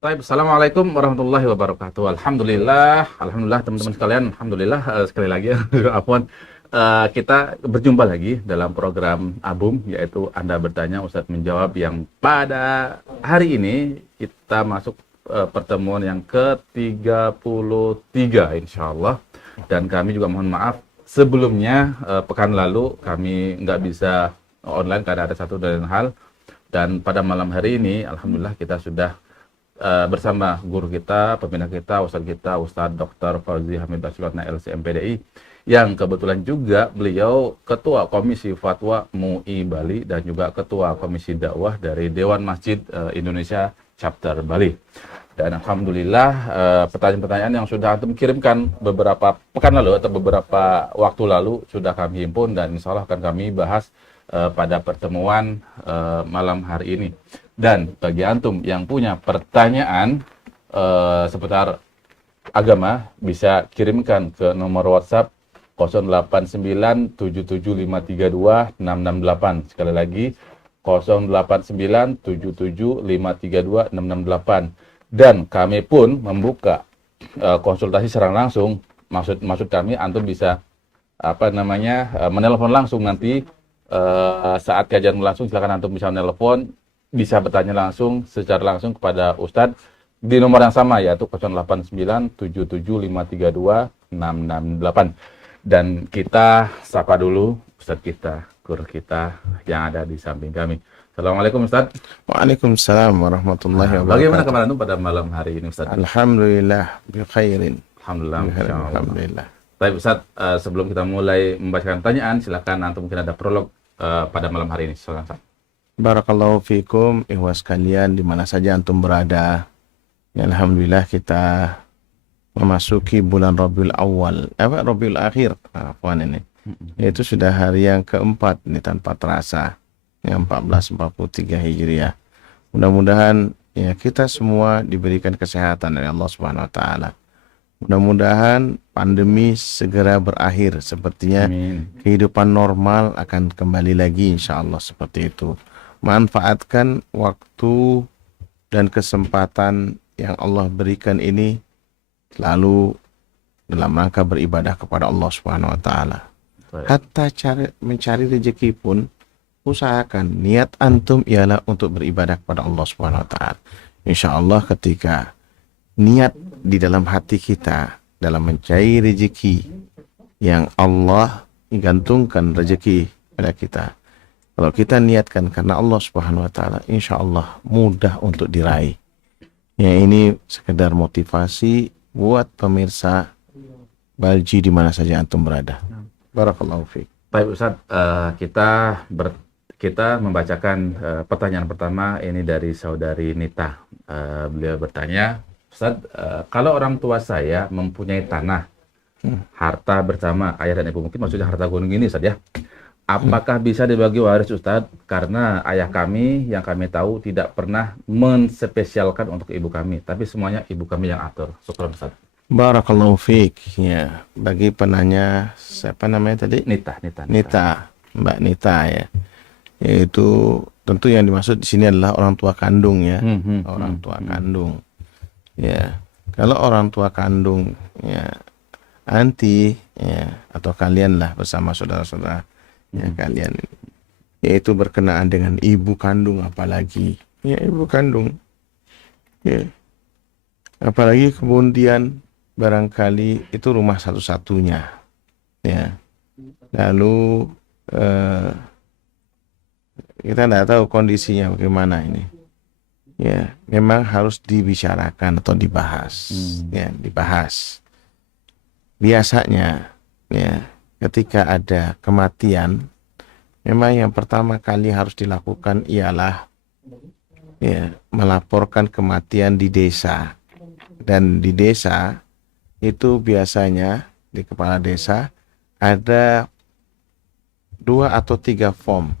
Baik, Assalamualaikum warahmatullahi wabarakatuh. Alhamdulillah teman-teman sekalian. Alhamdulillah sekali lagi ya, afwan. Kita berjumpa lagi dalam program Abum, yaitu Anda bertanya, Ustadz menjawab, yang pada hari ini kita masuk pertemuan yang ke-33 insya Allah. Dan kami juga mohon maaf sebelumnya, pekan lalu kami nggak bisa online karena ada satu dan lain hal. Dan pada malam hari ini, Alhamdulillah kita sudah bersama guru kita, pembina kita, Ustadz Dr. Fauzi Hamid Basulwatna LCMPDI, yang kebetulan juga beliau Ketua Komisi Fatwa MUI Bali dan juga Ketua Komisi Dakwah dari Dewan Masjid Indonesia Chapter Bali. Dan Alhamdulillah pertanyaan-pertanyaan yang sudah antum kirimkan beberapa pekan lalu atau beberapa waktu lalu sudah kami himpun dan insya Allah akan kami bahas pada pertemuan malam hari ini. Dan bagi antum yang punya pertanyaan seputar agama, bisa kirimkan ke nomor WhatsApp 089775326668. Sekali lagi 089775326668. Dan kami pun membuka konsultasi secara langsung. Maksud kami antum bisa menelpon langsung nanti saat kajian berlangsung. Silakan antum bisa menelpon, bisa bertanya langsung secara langsung kepada Ustadz di nomor yang sama, yaitu 089775326668. Dan kita sapa dulu Ustadz kita, guru kita yang ada di samping kami. Assalamualaikum Ustadz. Waalaikumsalam warahmatullahi wabarakatuh. Bagaimana kabar antum pada malam hari ini Ustadz? Alhamdulillah bi khairin. Alhamdulillah. Alhamdulillah. Baik Ustadz, sebelum kita mulai membacakan pertanyaan, silakan antum mungkin ada prolog pada malam hari ini. Silakan Ustadz. Barakallahu fikum, ikhwas sekalian di mana saja antum berada. Ya, alhamdulillah kita memasuki bulan Rabiul Awal, Rabiul Akhir, ini. Itu sudah hari yang keempat ini tanpa terasa, yang 1443 Hijriah. Mudah-mudahan ya kita semua diberikan kesehatan dari Allah Subhanahu wa taala. Mudah-mudahan pandemi segera berakhir, sepertinya Amin. kehidupan normal akan kembali lagi insya Allah seperti itu. Manfaatkan waktu dan kesempatan yang Allah berikan ini lalu dalam rangka beribadah kepada Allah Subhanahu wa taala. Hatta mencari rezeki pun usahakan niat antum ialah untuk beribadah kepada Allah Subhanahu wa taala. Insya Allah ketika niat di dalam hati kita dalam mencari rezeki yang Allah gantungkan rezeki pada kita, kalau kita niatkan karena Allah Subhanahu wa taala, insya Allah mudah untuk diraih. Ya, ini sekedar motivasi buat pemirsa Balji di mana saja antum berada. Barakallahu fiik. Baik Ustadz, kita membacakan pertanyaan pertama ini dari saudari Nita. Beliau bertanya, Ustadz, kalau orang tua saya mempunyai tanah, harta bersama ayah dan ibu, mungkin maksudnya harta gunung ini Ustadz ya, apakah bisa dibagi waris Ustadz? Karena ayah kami yang kami tahu tidak pernah menspesialkan untuk ibu kami, tapi semuanya ibu kami yang atur. Syukran Ustadz. Barakallahu fiik. Ya, bagi penanya, siapa namanya tadi? Nita. Mbak Nita ya. Yaitu tentu yang dimaksud di sini adalah orang tua kandung ya. Orang tua kandung. Ya. Kalau orang tua kandung ya anti ya atau kalian lah bersama saudara-saudara ya kalian, yaitu berkenaan dengan ibu kandung, apalagi ya ibu kandung ya, apalagi kemudian barangkali itu rumah satu-satunya ya, lalu kita tidak tahu kondisinya bagaimana ini ya, memang harus dibicarakan atau dibahas ya, dibahas. Biasanya ya ketika ada kematian, memang yang pertama kali harus dilakukan ialah ya, melaporkan kematian di desa. Dan di desa itu biasanya di kepala desa ada 2 atau 3 form.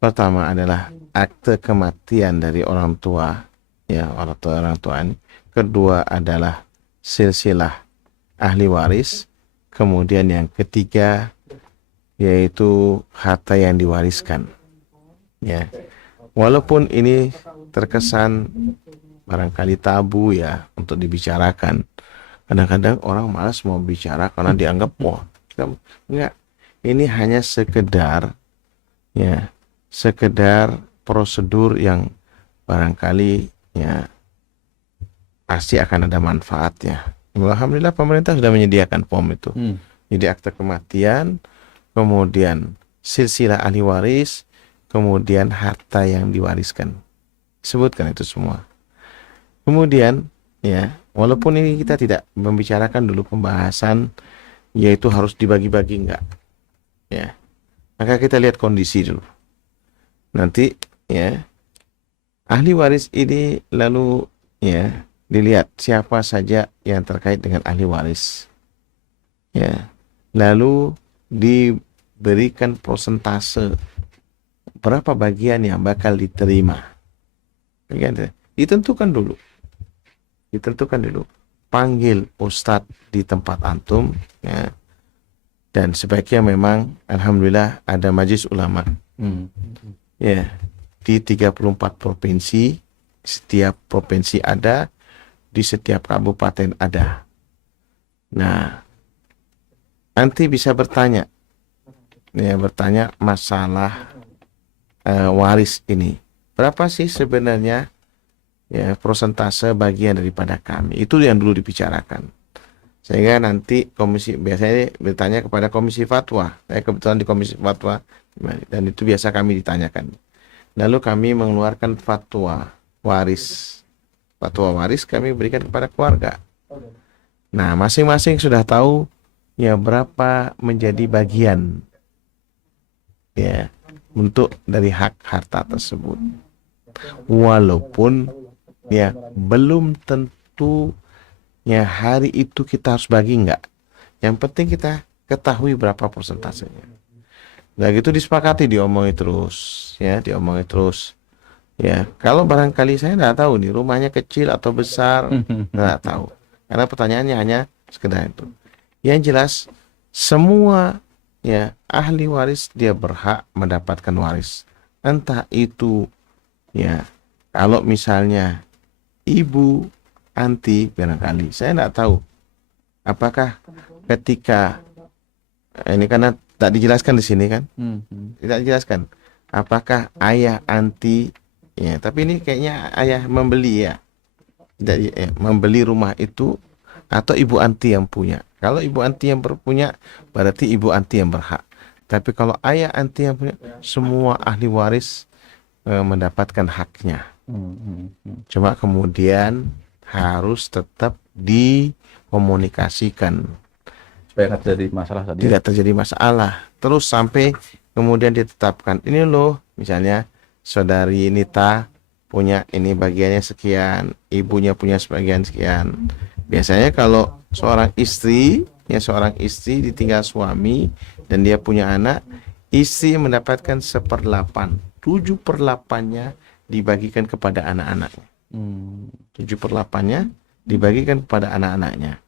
Pertama adalah akte kematian dari orang tua ya, orang tua ini. Kedua adalah silsilah ahli waris. Kemudian yang ketiga yaitu harta yang diwariskan. Ya. Walaupun ini terkesan barangkali tabu ya untuk dibicarakan. Kadang-kadang orang malas mau bicara karena dianggap wah, enggak. Ini hanya sekedar ya, sekedar prosedur yang barangkali ya pasti akan ada manfaatnya. Alhamdulillah pemerintah sudah menyediakan form itu. Jadi akte kematian, kemudian silsilah ahli waris, kemudian harta yang diwariskan. Sebutkan itu semua. Kemudian ya, walaupun ini kita tidak membicarakan dulu pembahasan yaitu harus dibagi-bagi, enggak. Ya. Maka kita lihat kondisi dulu. Nanti ya, ahli waris ini lalu ya dilihat siapa saja yang terkait dengan ahli waris. Ya. Lalu diberikan persentase berapa bagian yang bakal diterima. Ditentukan dulu. Panggil ustadz di tempat antum ya. Dan sebaiknya memang alhamdulillah ada majelis ulama. Ya, di 34 provinsi, setiap provinsi ada, di setiap kabupaten ada. Nah, nanti bisa bertanya masalah waris ini. Berapa sih sebenarnya ya persentase bagian daripada kami? Itu yang dulu dibicarakan. Sehingga nanti komisi biasanya bertanya kepada komisi fatwa. Saya kebetulan di komisi fatwa dan itu biasa kami ditanyakan. Lalu kami mengeluarkan fatwa waris. Fatwa waris kami berikan kepada keluarga. Nah, masing-masing sudah tahu ya berapa menjadi bagian ya untuk dari hak harta tersebut. Walaupun ya belum tentu ya hari itu kita harus bagi, enggak. Yang penting kita ketahui berapa persentasenya. Nah gitu disepakati, diomongi terus. Ya, kalau barangkali saya tidak tahu nih rumahnya kecil atau besar, tidak tahu. Karena pertanyaannya hanya sekedar itu. Yang jelas semua ya ahli waris dia berhak mendapatkan waris. Entah itu ya kalau misalnya ibu anti barangkali, saya tidak tahu apakah ketika ini karena tak dijelaskan di sini kan, tidak dijelaskan apakah ayah anti ya, tapi ini kayaknya ayah membeli ya, tidak ya, membeli rumah itu atau ibu anti yang punya. Kalau ibu anti yang berpunya berarti ibu anti yang berhak. Tapi kalau ayah anti yang punya, semua ahli waris mendapatkan haknya. Cuma kemudian harus tetap dikomunikasikan supaya tidak terjadi masalah tadi. Tidak terjadi masalah. Terus sampai kemudian ditetapkan. Ini loh, misalnya saudari Nita punya ini bagiannya sekian, ibunya punya sebagian sekian. Biasanya kalau seorang istri ditinggal suami dan dia punya anak, istri mendapatkan 1/8, 7/8-nya dibagikan kepada anak-anaknya. 7/8-nya dibagikan kepada anak-anaknya.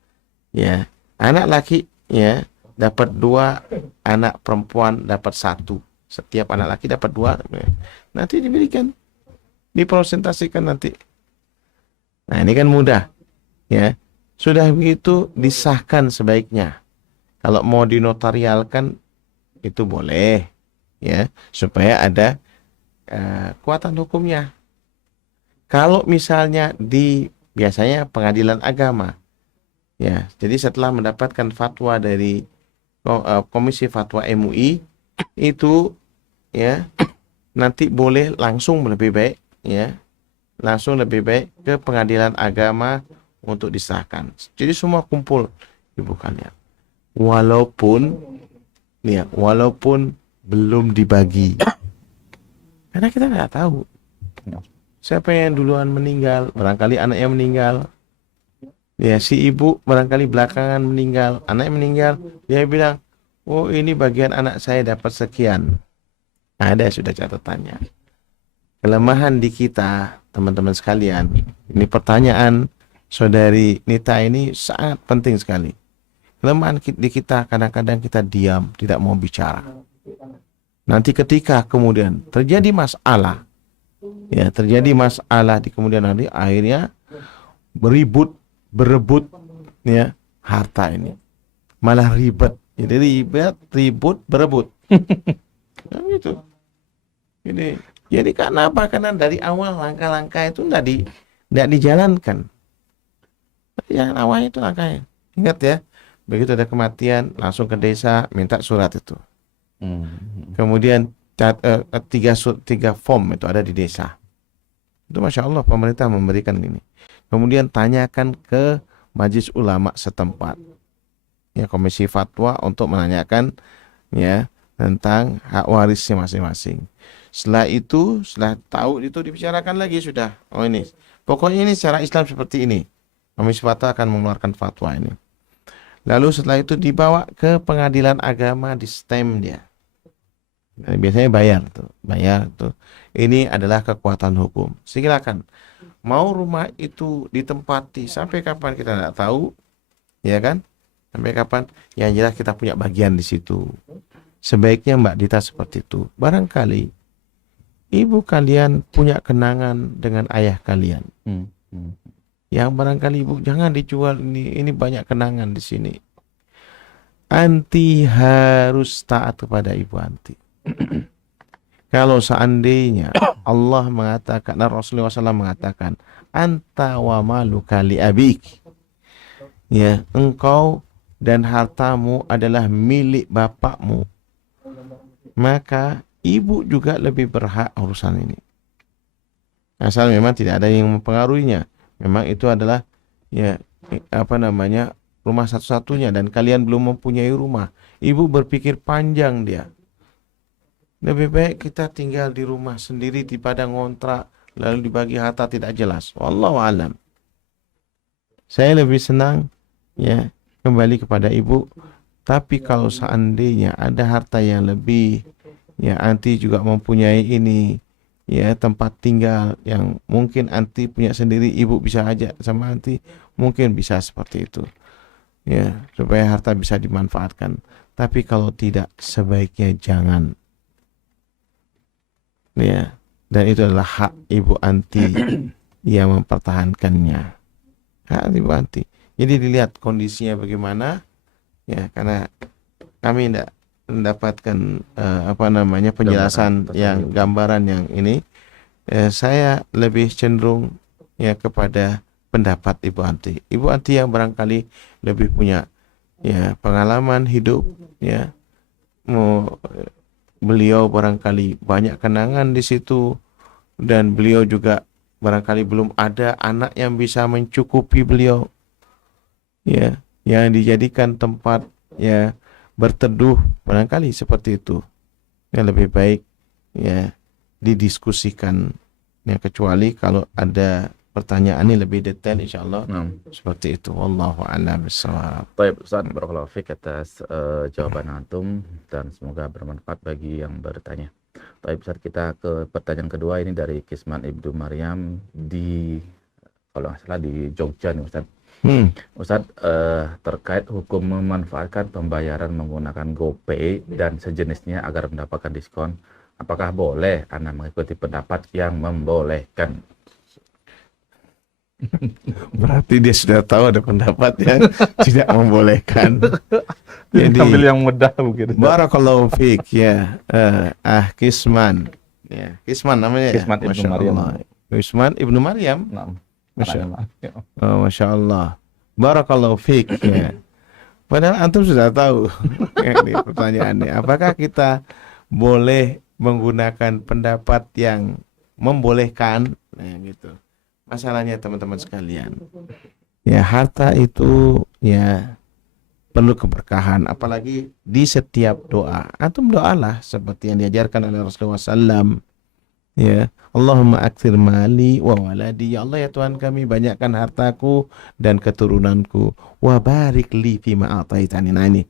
Ya, anak laki ya dapat 2, anak perempuan dapat 1. Setiap anak laki dapat 2. Nanti diberikan, dipresentasikan nanti. Nah, ini kan mudah. Ya. Sudah begitu disahkan sebaiknya. Kalau mau dinotarialkan itu boleh, ya, supaya ada kekuatan hukumnya. Kalau misalnya di biasanya pengadilan agama, ya, jadi setelah mendapatkan fatwa dari Komisi Fatwa MUI itu, ya, nanti boleh langsung lebih baik, ya, langsung lebih baik ke pengadilan agama untuk disahkan. Jadi semua kumpul dibukannya. Walaupun belum dibagi. Karena kita nggak tahu siapa yang duluan meninggal. Barangkali anaknya meninggal. Ya, si ibu barangkali belakangan meninggal. Anaknya meninggal, dia bilang, oh ini bagian anak saya dapat sekian. Ada sudah catatannya. Kelemahan di kita, teman-teman sekalian, ini pertanyaan saudari Nita ini sangat penting sekali. Kelemahan di kita, kadang-kadang kita diam, tidak mau bicara. Nanti ketika kemudian terjadi masalah, Ya, terjadi masalah di kemudian hari, akhirnya berebut ya harta ini. Malah ribet. Jadi ribut, berebut. Nah, gitu. Jadi karena apa? Karena dari awal langkah-langkah itu tidak dijalankan. Yang awalnya itu langkahnya. Ingat ya, begitu ada kematian, langsung ke desa, minta surat itu. Kemudian tiga form itu ada di desa. Itu Masya Allah pemerintah memberikan ini. Kemudian tanyakan ke majelis ulama setempat. Ya, komisi fatwa untuk menanyakan ya tentang hak warisnya masing-masing. Setelah tahu itu dibicarakan lagi sudah. Oh ini, pokoknya ini secara Islam seperti ini. Komisi fatwa akan mengeluarkan fatwa ini. Lalu setelah itu dibawa ke pengadilan agama, di stem dia. Dan biasanya bayar tuh. Ini adalah kekuatan hukum. Silakan. Mau rumah itu ditempati sampai kapan kita tidak tahu, ya kan? Sampai kapan? Yang jelas kita punya bagian di situ. Sebaiknya Mbak Dita seperti itu. Barangkali ibu kalian punya kenangan dengan ayah kalian. Yang barangkali ibu jangan dijual ini banyak kenangan di sini. Anti harus taat kepada ibu anti. Kalau seandainya Allah mengatakan, Rasulullah SAW mengatakan, anta wa maluka li abik. Ya, engkau dan hartamu adalah milik bapakmu. Maka ibu juga lebih berhak urusan ini. Asal memang tidak ada yang mempengaruhinya. Memang itu adalah rumah satu-satunya dan kalian belum mempunyai rumah. Ibu berpikir panjang dia. Lebih baik kita tinggal di rumah sendiri di padang ngontrak lalu dibagi harta tidak jelas. Wallahu alam. Saya lebih senang kembali kepada ibu. Tapi kalau seandainya ada harta yang lebih, anti juga mempunyai ini, tempat tinggal yang mungkin anti punya sendiri, ibu bisa ajak sama anti, mungkin bisa seperti itu. Supaya harta bisa dimanfaatkan. Tapi kalau tidak, sebaiknya jangan. Dan itu adalah hak ibu anti yang mempertahankannya. Hak ibu anti. Jadi dilihat kondisinya bagaimana. Karena kami tidak mendapatkan penjelasan yang gambaran yang ini. Saya lebih cenderung kepada pendapat ibu anti. Ibu anti yang barangkali lebih punya pengalaman hidup, beliau barangkali banyak kenangan di situ dan beliau juga barangkali belum ada anak yang bisa mencukupi beliau, yang dijadikan tempat berteduh, barangkali seperti itu. Yang lebih baik didiskusikan, kecuali kalau ada pertanyaan ini lebih detail insyaallah seperti itu. Wallahu a'lam bishawab. Baik Ustaz, barakallahu fiik atas jawaban antum dan semoga bermanfaat bagi yang bertanya. Baik Ustaz, kita ke pertanyaan kedua ini dari Kisman Ibnu Maryam kalau nggak salah di Jogja nih Ustaz. Ustaz, terkait hukum memanfaatkan pembayaran menggunakan GoPay dan sejenisnya agar mendapatkan diskon, apakah boleh Anda mengikuti pendapat yang membolehkan? Berarti dia sudah tahu ada pendapat yang tidak membolehkan. Jadi ambil yang mudah mungkin. Barakallahu fiik Kisman. Kisman namanya. Kisman Ibnu Maryam. Kisman Ibnu Maryam. Masya Allah. Barakallahu fiik. Padahal antum sudah tahu ini pertanyaannya. Apakah kita boleh menggunakan pendapat yang membolehkan? Gitu. Masalahnya teman-teman sekalian, harta itu perlu keberkahan, apalagi di setiap doa. Antum doalah seperti yang diajarkan oleh Rasulullah SAW. Allahumma aktsir mali wa waladi. Ya Allah, ya Tuhan kami, banyakkan hartaku dan keturunanku. Wa barik li fima ataitani.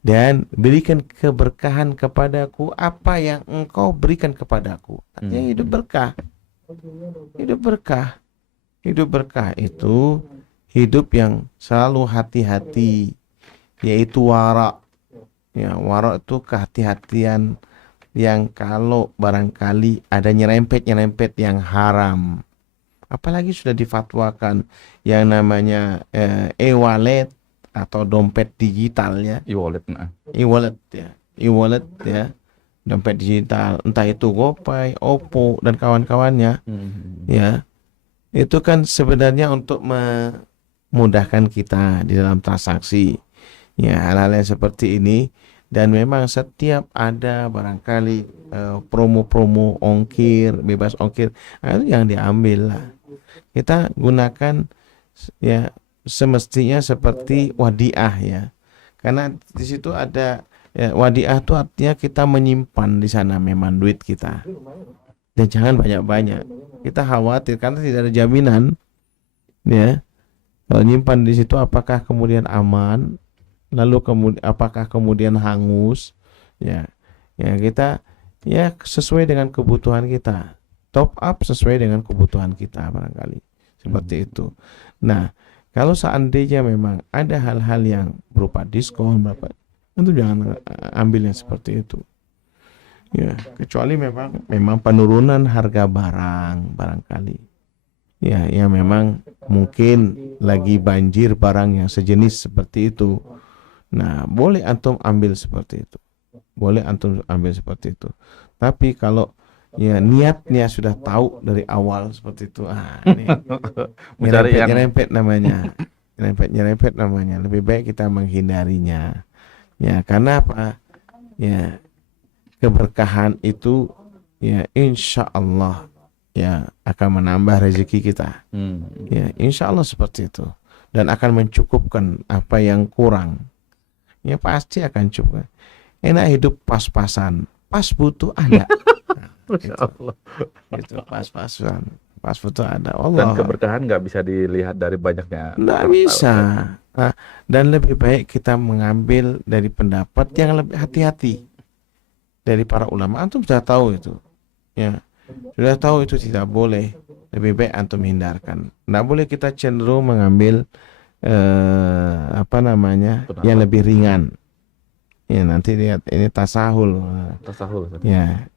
Dan berikan keberkahan kepadaku apa yang engkau berikan kepadaku. Artinya hidup berkah. Hidup berkah itu hidup yang selalu hati-hati, yaitu wara. Wara itu kehati-hatian, yang kalau barangkali ada nyerempet-nyerempet yang haram, apalagi sudah difatwakan yang namanya e-wallet atau dompet digital ya, E-wallet. Nah. e-wallet ya, dompet digital, entah itu GoPay, Oppo dan kawan-kawannya ya, itu kan sebenarnya untuk memudahkan kita di dalam transaksi ya, hal-hal yang seperti ini. Dan memang setiap ada barangkali promo-promo ongkir, bebas ongkir, itu yang diambil lah. Kita gunakan ya semestinya seperti wadiah ya. Karena di situ ada ya, wadiah itu artinya kita menyimpan di sana memang duit kita. Dan jangan banyak-banyak. Kita khawatir karena tidak ada jaminan ya. Kalau nyimpan di situ apakah kemudian aman? Lalu kemudian apakah kemudian hangus? Ya. Ya kita ya sesuai dengan kebutuhan kita. Top up sesuai dengan kebutuhan kita barangkali. Seperti itu. Nah, kalau seandainya memang ada hal-hal yang berupa diskon berapa, itu jangan ambil yang seperti itu. Ya, kecuali memang penurunan harga barang barangkali. Ya, ya memang mungkin lagi banjir barang yang sejenis seperti itu. Nah, boleh antum ambil seperti itu. Boleh antum ambil seperti itu. Tapi kalau ya niatnya sudah tahu dari awal seperti itu, ini Mencari yang nyerempet namanya. Nyerempet namanya. Lebih baik kita menghindarinya. Ya, karena apa? Ya, keberkahan itu ya insya Allah ya akan menambah rezeki kita. Ya, insya Allah seperti itu. Dan akan mencukupkan apa yang kurang. Ya pasti akan cukup. Enak hidup pas-pasan, pas butuh ada. Masya Allah. Gitu, pas-pasan, pas butuh ada. Dan Allah. keberkahan nggak bisa dilihat dari banyaknya. Nggak bisa. Nah, dan lebih baik kita mengambil dari pendapat yang lebih hati-hati dari para ulama. Antum sudah tahu itu, ya sudah tahu itu tidak boleh. Lebih baik antum hindarkan. Nggak boleh kita cenderung mengambil yang lebih ringan. Ya nanti lihat ini tasahul. Tasahul. Ya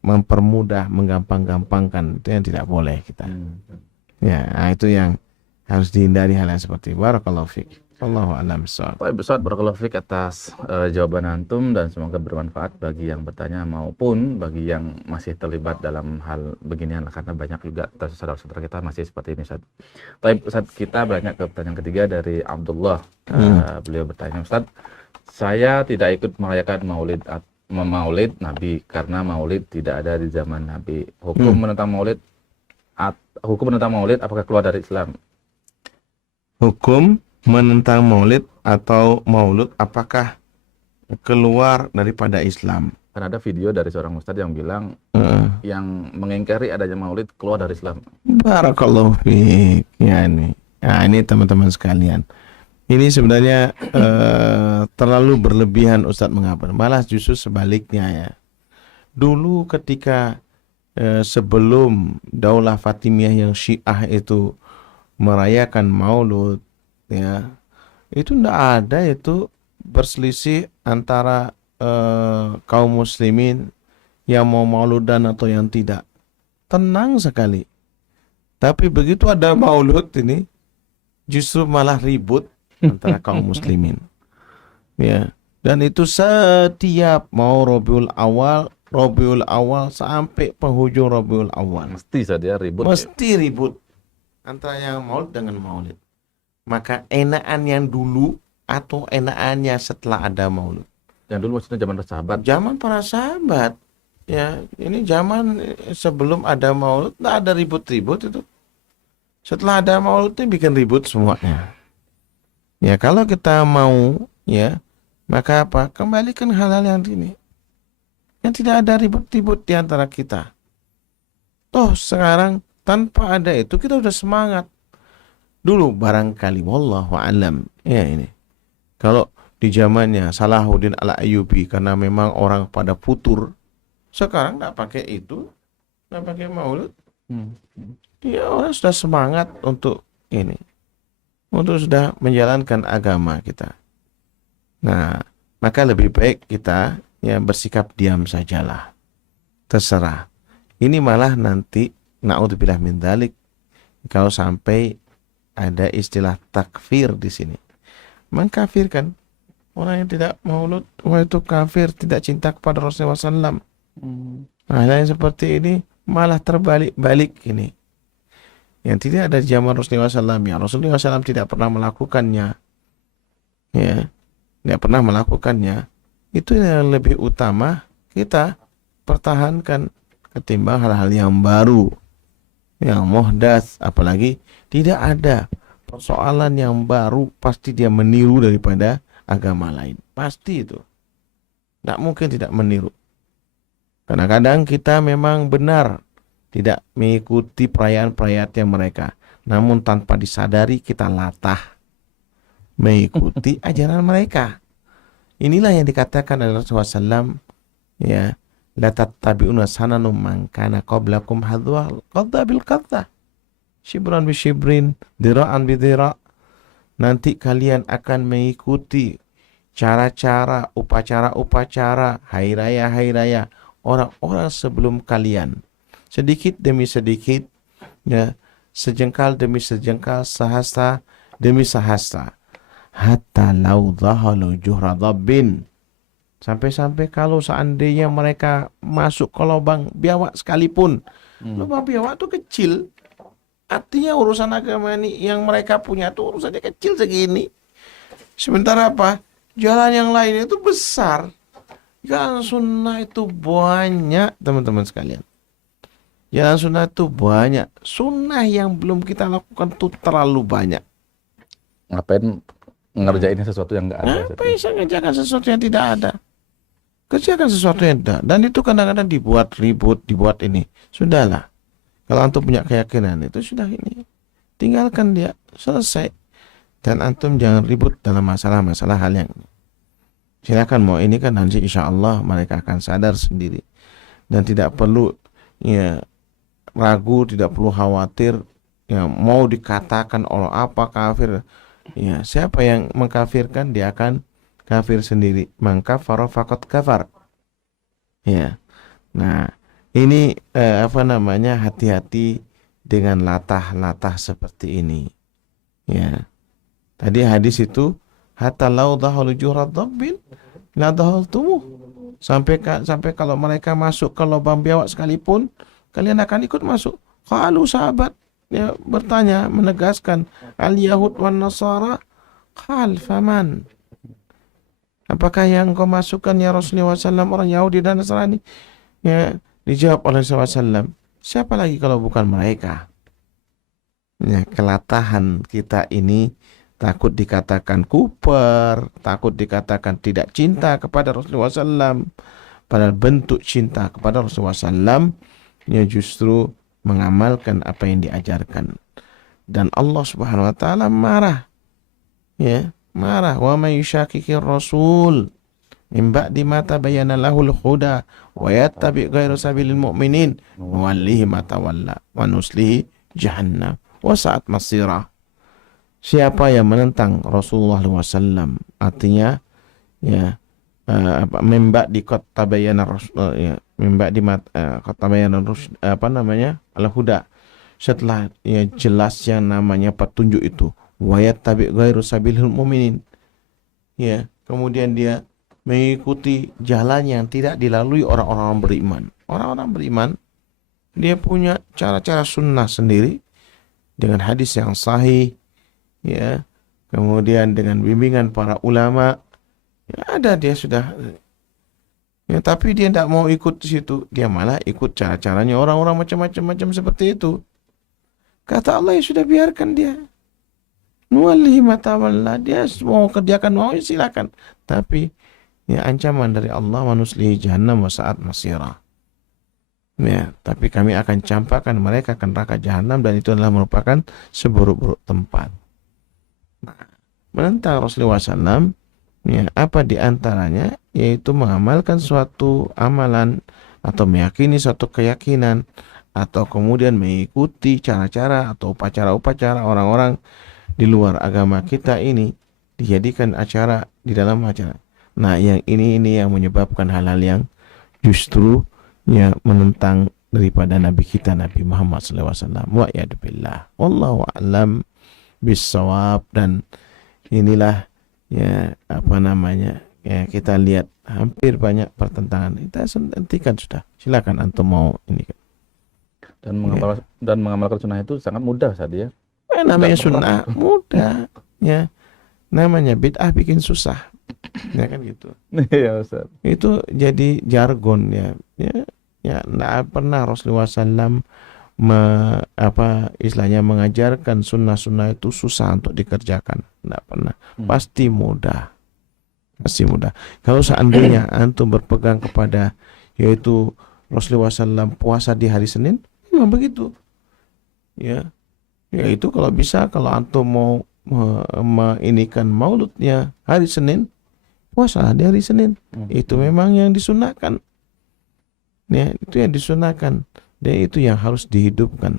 mempermudah, menggampang-gampangkan itu yang tidak boleh kita. Ya, nah, itu yang harus dihindari hal yang seperti barakallahu fiik. Allahu a'lam bishawab. Baik, Ustaz, barakallahu fiik atas jawaban antum dan semoga bermanfaat bagi yang bertanya maupun bagi yang masih terlibat dalam hal beginian lah, karena banyak juga saudara-saudara kita masih seperti ini, Ustaz. Baik, Ustaz, kita banyak ke pertanyaan ketiga dari Abdullah. Beliau bertanya, Ustaz, saya tidak ikut merayakan Maulid Nabi karena Maulid tidak ada di zaman Nabi. Hukum menentang Maulid apakah keluar dari Islam? Hukum menentang Maulid atau Maulud apakah keluar daripada Islam? Kan ada video dari seorang ustadz yang bilang yang mengingkari adanya Maulid keluar dari Islam. Barakallahu fiik. Ya ini. Nah, ini teman-teman sekalian. Ini sebenarnya terlalu berlebihan Ustadz mengabar. Malah justru sebaliknya ya. Dulu ketika sebelum Daulah Fatimiyah yang Syiah itu merayakan Maulud, ya itu tidak ada itu berselisih antara kaum muslimin yang mau mauludan atau yang tidak. Tenang sekali. Tapi begitu ada Maulud ini justru malah ribut antara kaum muslimin. Ya, dan itu setiap mau Rabiul Awal sampai penghujung Rabiul Awal. Mesti saja ribut. Mesti ribut antara yang Maulid dengan Maulid. Maka enakan yang dulu atau enakannya setelah ada Maulid? Yang dulu maksudnya zaman sahabat. Zaman para sahabat. Ya, ini zaman sebelum ada Maulid enggak ada ribut-ribut itu. Setelah ada Maulid itu bikin ribut semuanya. Ya, kalau kita mau ya, maka apa? Kembalikan hal-hal yang ini. Yang tidak ada ribut-ribut di antara kita. Toh sekarang tanpa ada itu kita udah semangat. Dulu barangkali wallahu alam ya ini. Kalau di zamannya Salahuddin Al-Ayyubi karena memang orang pada futur, sekarang enggak pakai itu, enggak pakai Maulid. Ya orang sudah semangat untuk ini. Untuk sudah menjalankan agama kita. Nah, maka lebih baik kita ya bersikap diam sajalah. terserah. Ini malah nanti naudzubillah min dzalik, kalau sampai ada istilah takfir di sini, mengkafirkan orang yang tidak maulud, wah itu kafir, tidak cinta kepada Rasulullah SAW. Nah, yang seperti ini malah terbalik-balik ini. Yang tidak ada di zaman Rasulullah SAW, ya Rasulullah SAW tidak pernah melakukannya, ya, tidak pernah melakukannya. Itu yang lebih utama kita pertahankan ketimbang hal-hal yang baru, yang muhdats. Apalagi tidak ada persoalan yang baru, pasti dia meniru daripada agama lain, pasti itu. Tidak mungkin tidak meniru. Kadang-kadang kita memang benar tidak mengikuti perayaan-perayaan mereka, namun tanpa disadari kita latah mengikuti ajaran mereka. Inilah yang dikatakan oleh Rasulullah SAW, ya, la tattabi'una sananum man kana qablakum hadwa qadda bil qadda, shibran bi shibrin, dira'an bi dira'. Nanti kalian akan mengikuti cara-cara, upacara-upacara, hari raya orang-orang sebelum kalian, sedikit demi sedikit, ya, sejengkal demi sejengkal, sahasta demi sahasta, hatta lau dhahalu juhra dhabbin, sampai-sampai kalau seandainya mereka masuk ke lubang biawak sekalipun. Lubang biawak itu kecil, artinya urusan agama ini yang mereka punya tuh urusannya kecil segini. Sementara apa? Jalan yang lain itu besar. Jalan sunnah itu banyak, teman-teman sekalian. Jalan sunnah itu banyak. Sunnah yang belum kita lakukan tuh terlalu banyak. Ngapain ngerjain sesuatu yang nggak ada? Ngapain saya ngerjakan sesuatu yang tidak ada? Kerjakan sesuatu yang ada. Dan itu kadang-kadang dibuat ribut, dibuat ini. Sudahlah. Kalau antum punya keyakinan itu sudah ini. Tinggalkan dia. Selesai. Dan antum jangan ribut dalam masalah-masalah hal yang ini. Silakan mau ini kan nanti insya Allah mereka akan sadar sendiri. Dan tidak perlu, ya, ragu, tidak perlu khawatir, ya, mau dikatakan oleh apa kafir. Ya, siapa yang mengkafirkan dia akan kafir sendiri. Man kafara faqad kafar. Ya. Nah, ini hati-hati dengan latah-latah seperti ini. Ya. Tadi hadis itu hatta lau dhahalu juhra dhabbin la dhahaltumuh. Sampai kalau mereka masuk ke lubang biawak sekalipun, kalian akan ikut masuk. Qalu, sahabat, ya, bertanya, menegaskan, al yahud wan nasara, qal faman, apakah yang kau masukkan ya Rasulullah SAW, orang Yahudi dan Nasrani? Ya, dijawab oleh Rasulullah SAW, siapa lagi kalau bukan mereka? Ya, kelatahan kita ini, takut dikatakan kuper, takut dikatakan tidak cinta kepada Rasulullah SAW, padahal bentuk cinta kepada Rasulullah SAW ya justru mengamalkan apa yang diajarkan. Dan Allah Subhanahu wa taala marah. Ya, marah. Wa may yushaqiqir rasul min ba'di ma tabayyana lahul huda wa yattabi' ghayra sabilil mu'minin nuwallihi ma tawalla wa nuslihi jahannam wa sa'at masirah. Siapa yang menentang Rasulullah SAW, artinya ya membak di kota tabayana ya, membak di kota tabayana al-huda, setelah ya jelas yang namanya petunjuk itu, wayat tabi ghairu sabilil mu'minin, ya, kemudian dia mengikuti jalan yang tidak dilalui orang-orang beriman. Orang-orang beriman dia punya cara-cara sunnah sendiri dengan hadis yang sahih, ya, kemudian dengan bimbingan para ulama, ya, ada dia sudah, ya, tapi dia tidak mau ikut di situ, dia malah ikut cara-caranya orang-orang macam-macam seperti itu. Kata Allah, ya sudah, biarkan dia, nuwallihi ma tawalla, dia mau kerjakan mau, ya silakan, tapi ya ancaman dari Allah, manuslihi jahannam wa sa'at masirah. Ya, tapi kami akan campakkan mereka ke neraka jahanam, dan itu adalah merupakan seburuk-buruk tempat. Menentang Rasulullah SAW, ya, apa diantaranya, yaitu mengamalkan suatu amalan atau meyakini suatu keyakinan, atau kemudian mengikuti cara-cara atau upacara-upacara orang-orang di luar agama kita ini, dijadikan acara di dalam acara. Nah, yang ini yang menyebabkan hal-hal yang justru ya menentang daripada Nabi kita Nabi Muhammad SAW. Wa ya'dubillah. Wallahu a'lam bisawab. Dan inilah ya apa namanya, ya kita lihat hampir banyak pertentangan. Kita hentikan sudah. Silakan antum mau ini. Dan mengamalkan sunnah itu sangat mudah Ustaz ya. Namanya sunnah mudah, ya. Namanya bid'ah bikin susah, ya kan gitu. Iya Ustaz. Itu jadi jargon ya. Ya, nggak pernah Rasulullah SAW istilahnya mengajarkan sunnah-sunnah itu susah untuk dikerjakan. Nggak pernah. Pasti mudah. Kalau seandainya antum berpegang kepada yaitu Rasulullah SAW puasa di hari Senin, memang begitu. Ya itu kalau bisa, kalau antum mau menginikan mauludnya hari Senin, puasa di hari Senin. Itu memang yang disunahkan. Ya, itu yang disunahkan. Dan itu yang harus dihidupkan.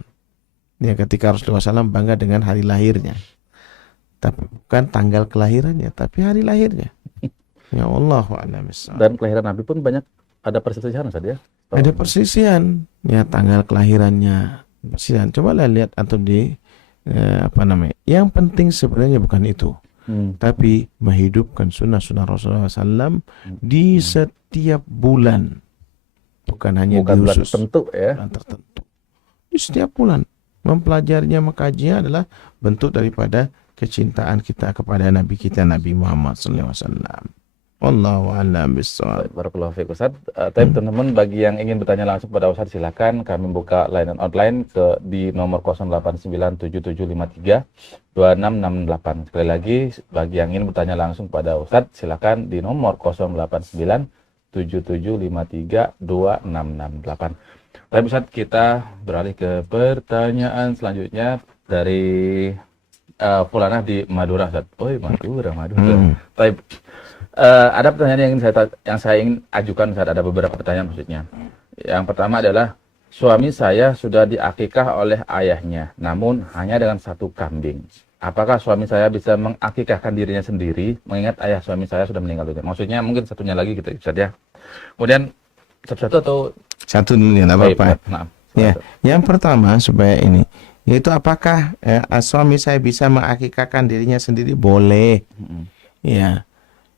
Ya, ketika Rasulullah SAW bangga dengan hari lahirnya. Tapi bukan tanggal kelahirannya, tapi hari lahirnya. Ya Allah a'lam bishawab. Dan kelahiran Nabi pun banyak ada perselisihan Ustaz ya. Ada persisian, ya tanggal kelahirannya. Persisian. Coba lihat antum di Yang penting sebenarnya bukan itu. Tapi menghidupkan sunnah-sunnah Rasulullah SAW di setiap bulan. Bukan hanya di bulan khusus tertentu ya. bulan tertentu. Di setiap bulan. Mempelajarinya, mengkajinya adalah bentuk daripada kecintaan kita kepada Nabi kita Nabi Muhammad SAW. Wallahu a'lam bishawab. Barakallahu fiik Ustaz. Tapi teman-teman bagi yang ingin bertanya langsung pada Ustaz silakan kami buka layanan online di nomor 0897732668. Sekali lagi bagi yang ingin bertanya langsung pada Ustaz silakan di nomor 0897732668. Tapi Ustaz kita beralih ke pertanyaan selanjutnya dari Fulana di Madura Ustaz. Oh, Madura. Tapi ada pertanyaan yang saya ingin ajukan Ustaz, ada beberapa pertanyaan maksudnya. Yang pertama adalah suami saya sudah diakikah oleh ayahnya, namun hanya dengan 1 kambing. Apakah suami saya bisa mengakikahkan dirinya sendiri, mengingat ayah suami saya sudah meninggal dunia? Maksudnya mungkin satunya lagi gitu Ustaz ya. Kemudian satu-satu atau satu dulu ya, apa-apa. Ya, yang pertama supaya ini, yaitu apakah suami saya bisa mengakikahkan dirinya sendiri? Boleh. Ya.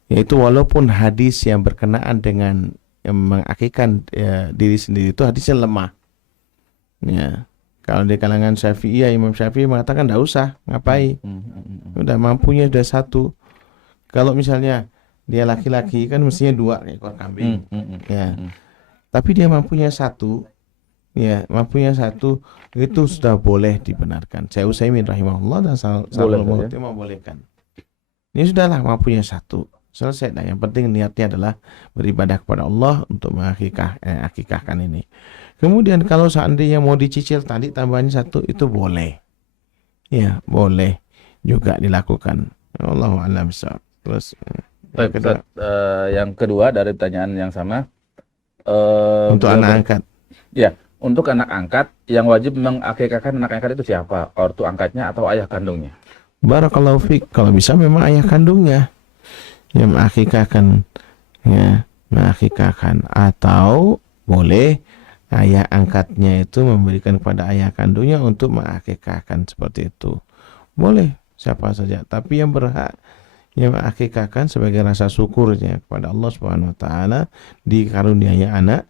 Yaitu walaupun hadis yang berkenaan dengan mengakikahkan diri sendiri itu hadisnya lemah. Ya. Kalau di kalangan Syafi'iyah, Imam Syafi'i mengatakan tidak usah, ngapain? Udah mampunya sudah 1. Kalau misalnya dia laki-laki kan mestinya 2 ekor kambing. Ya. Tapi dia mampunya 1. Ya, mampunya 1 itu sudah boleh dibenarkan. Syekh Utsaimin rahimahullah dan Shalal Mu'ti membolehkan. Ini sudahlah mampunya 1. Selesai. Nah, yang penting niatnya adalah beribadah kepada Allah untuk mengakikahkan ini. Kemudian kalau seandainya mau dicicil tadi tambahannya 1 itu boleh. Ya, boleh juga dilakukan. Allahu a'lam bishawab. Terus yang kedua dari pertanyaan yang sama untuk anak angkat. Ya, untuk anak angkat yang wajib mengakikahkan anak angkat itu siapa? Ortu angkatnya atau ayah kandungnya? Barakallahu fiik. Kalau bisa memang ayah kandungnya yang mengakikahkan, atau boleh ayah angkatnya itu memberikan kepada ayah kandungnya untuk mengakikahkan, seperti itu boleh siapa saja. Tapi yang berhak yang mengakikahkan sebagai rasa syukurnya kepada Allah Subhanahu wa taala dikaruniai anak,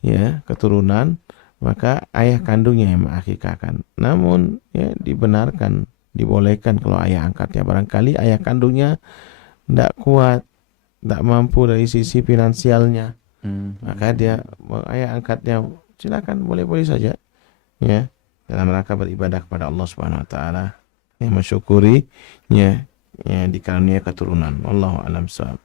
ya, keturunan, maka ayah kandungnya yang mengakikahkan. Namun dibenarkan, dibolehkan kalau ayah angkatnya barangkali ayah kandungnya tidak kuat, tidak mampu dari sisi finansialnya, maka dia ayah angkatnya silakan, boleh-boleh saja, ya, dalam rangka beribadah kepada Allah Subhanahu Wa Taala, yang mensyukuri, ya dikaruniai keturunan. Wallahu a'lam bishawab.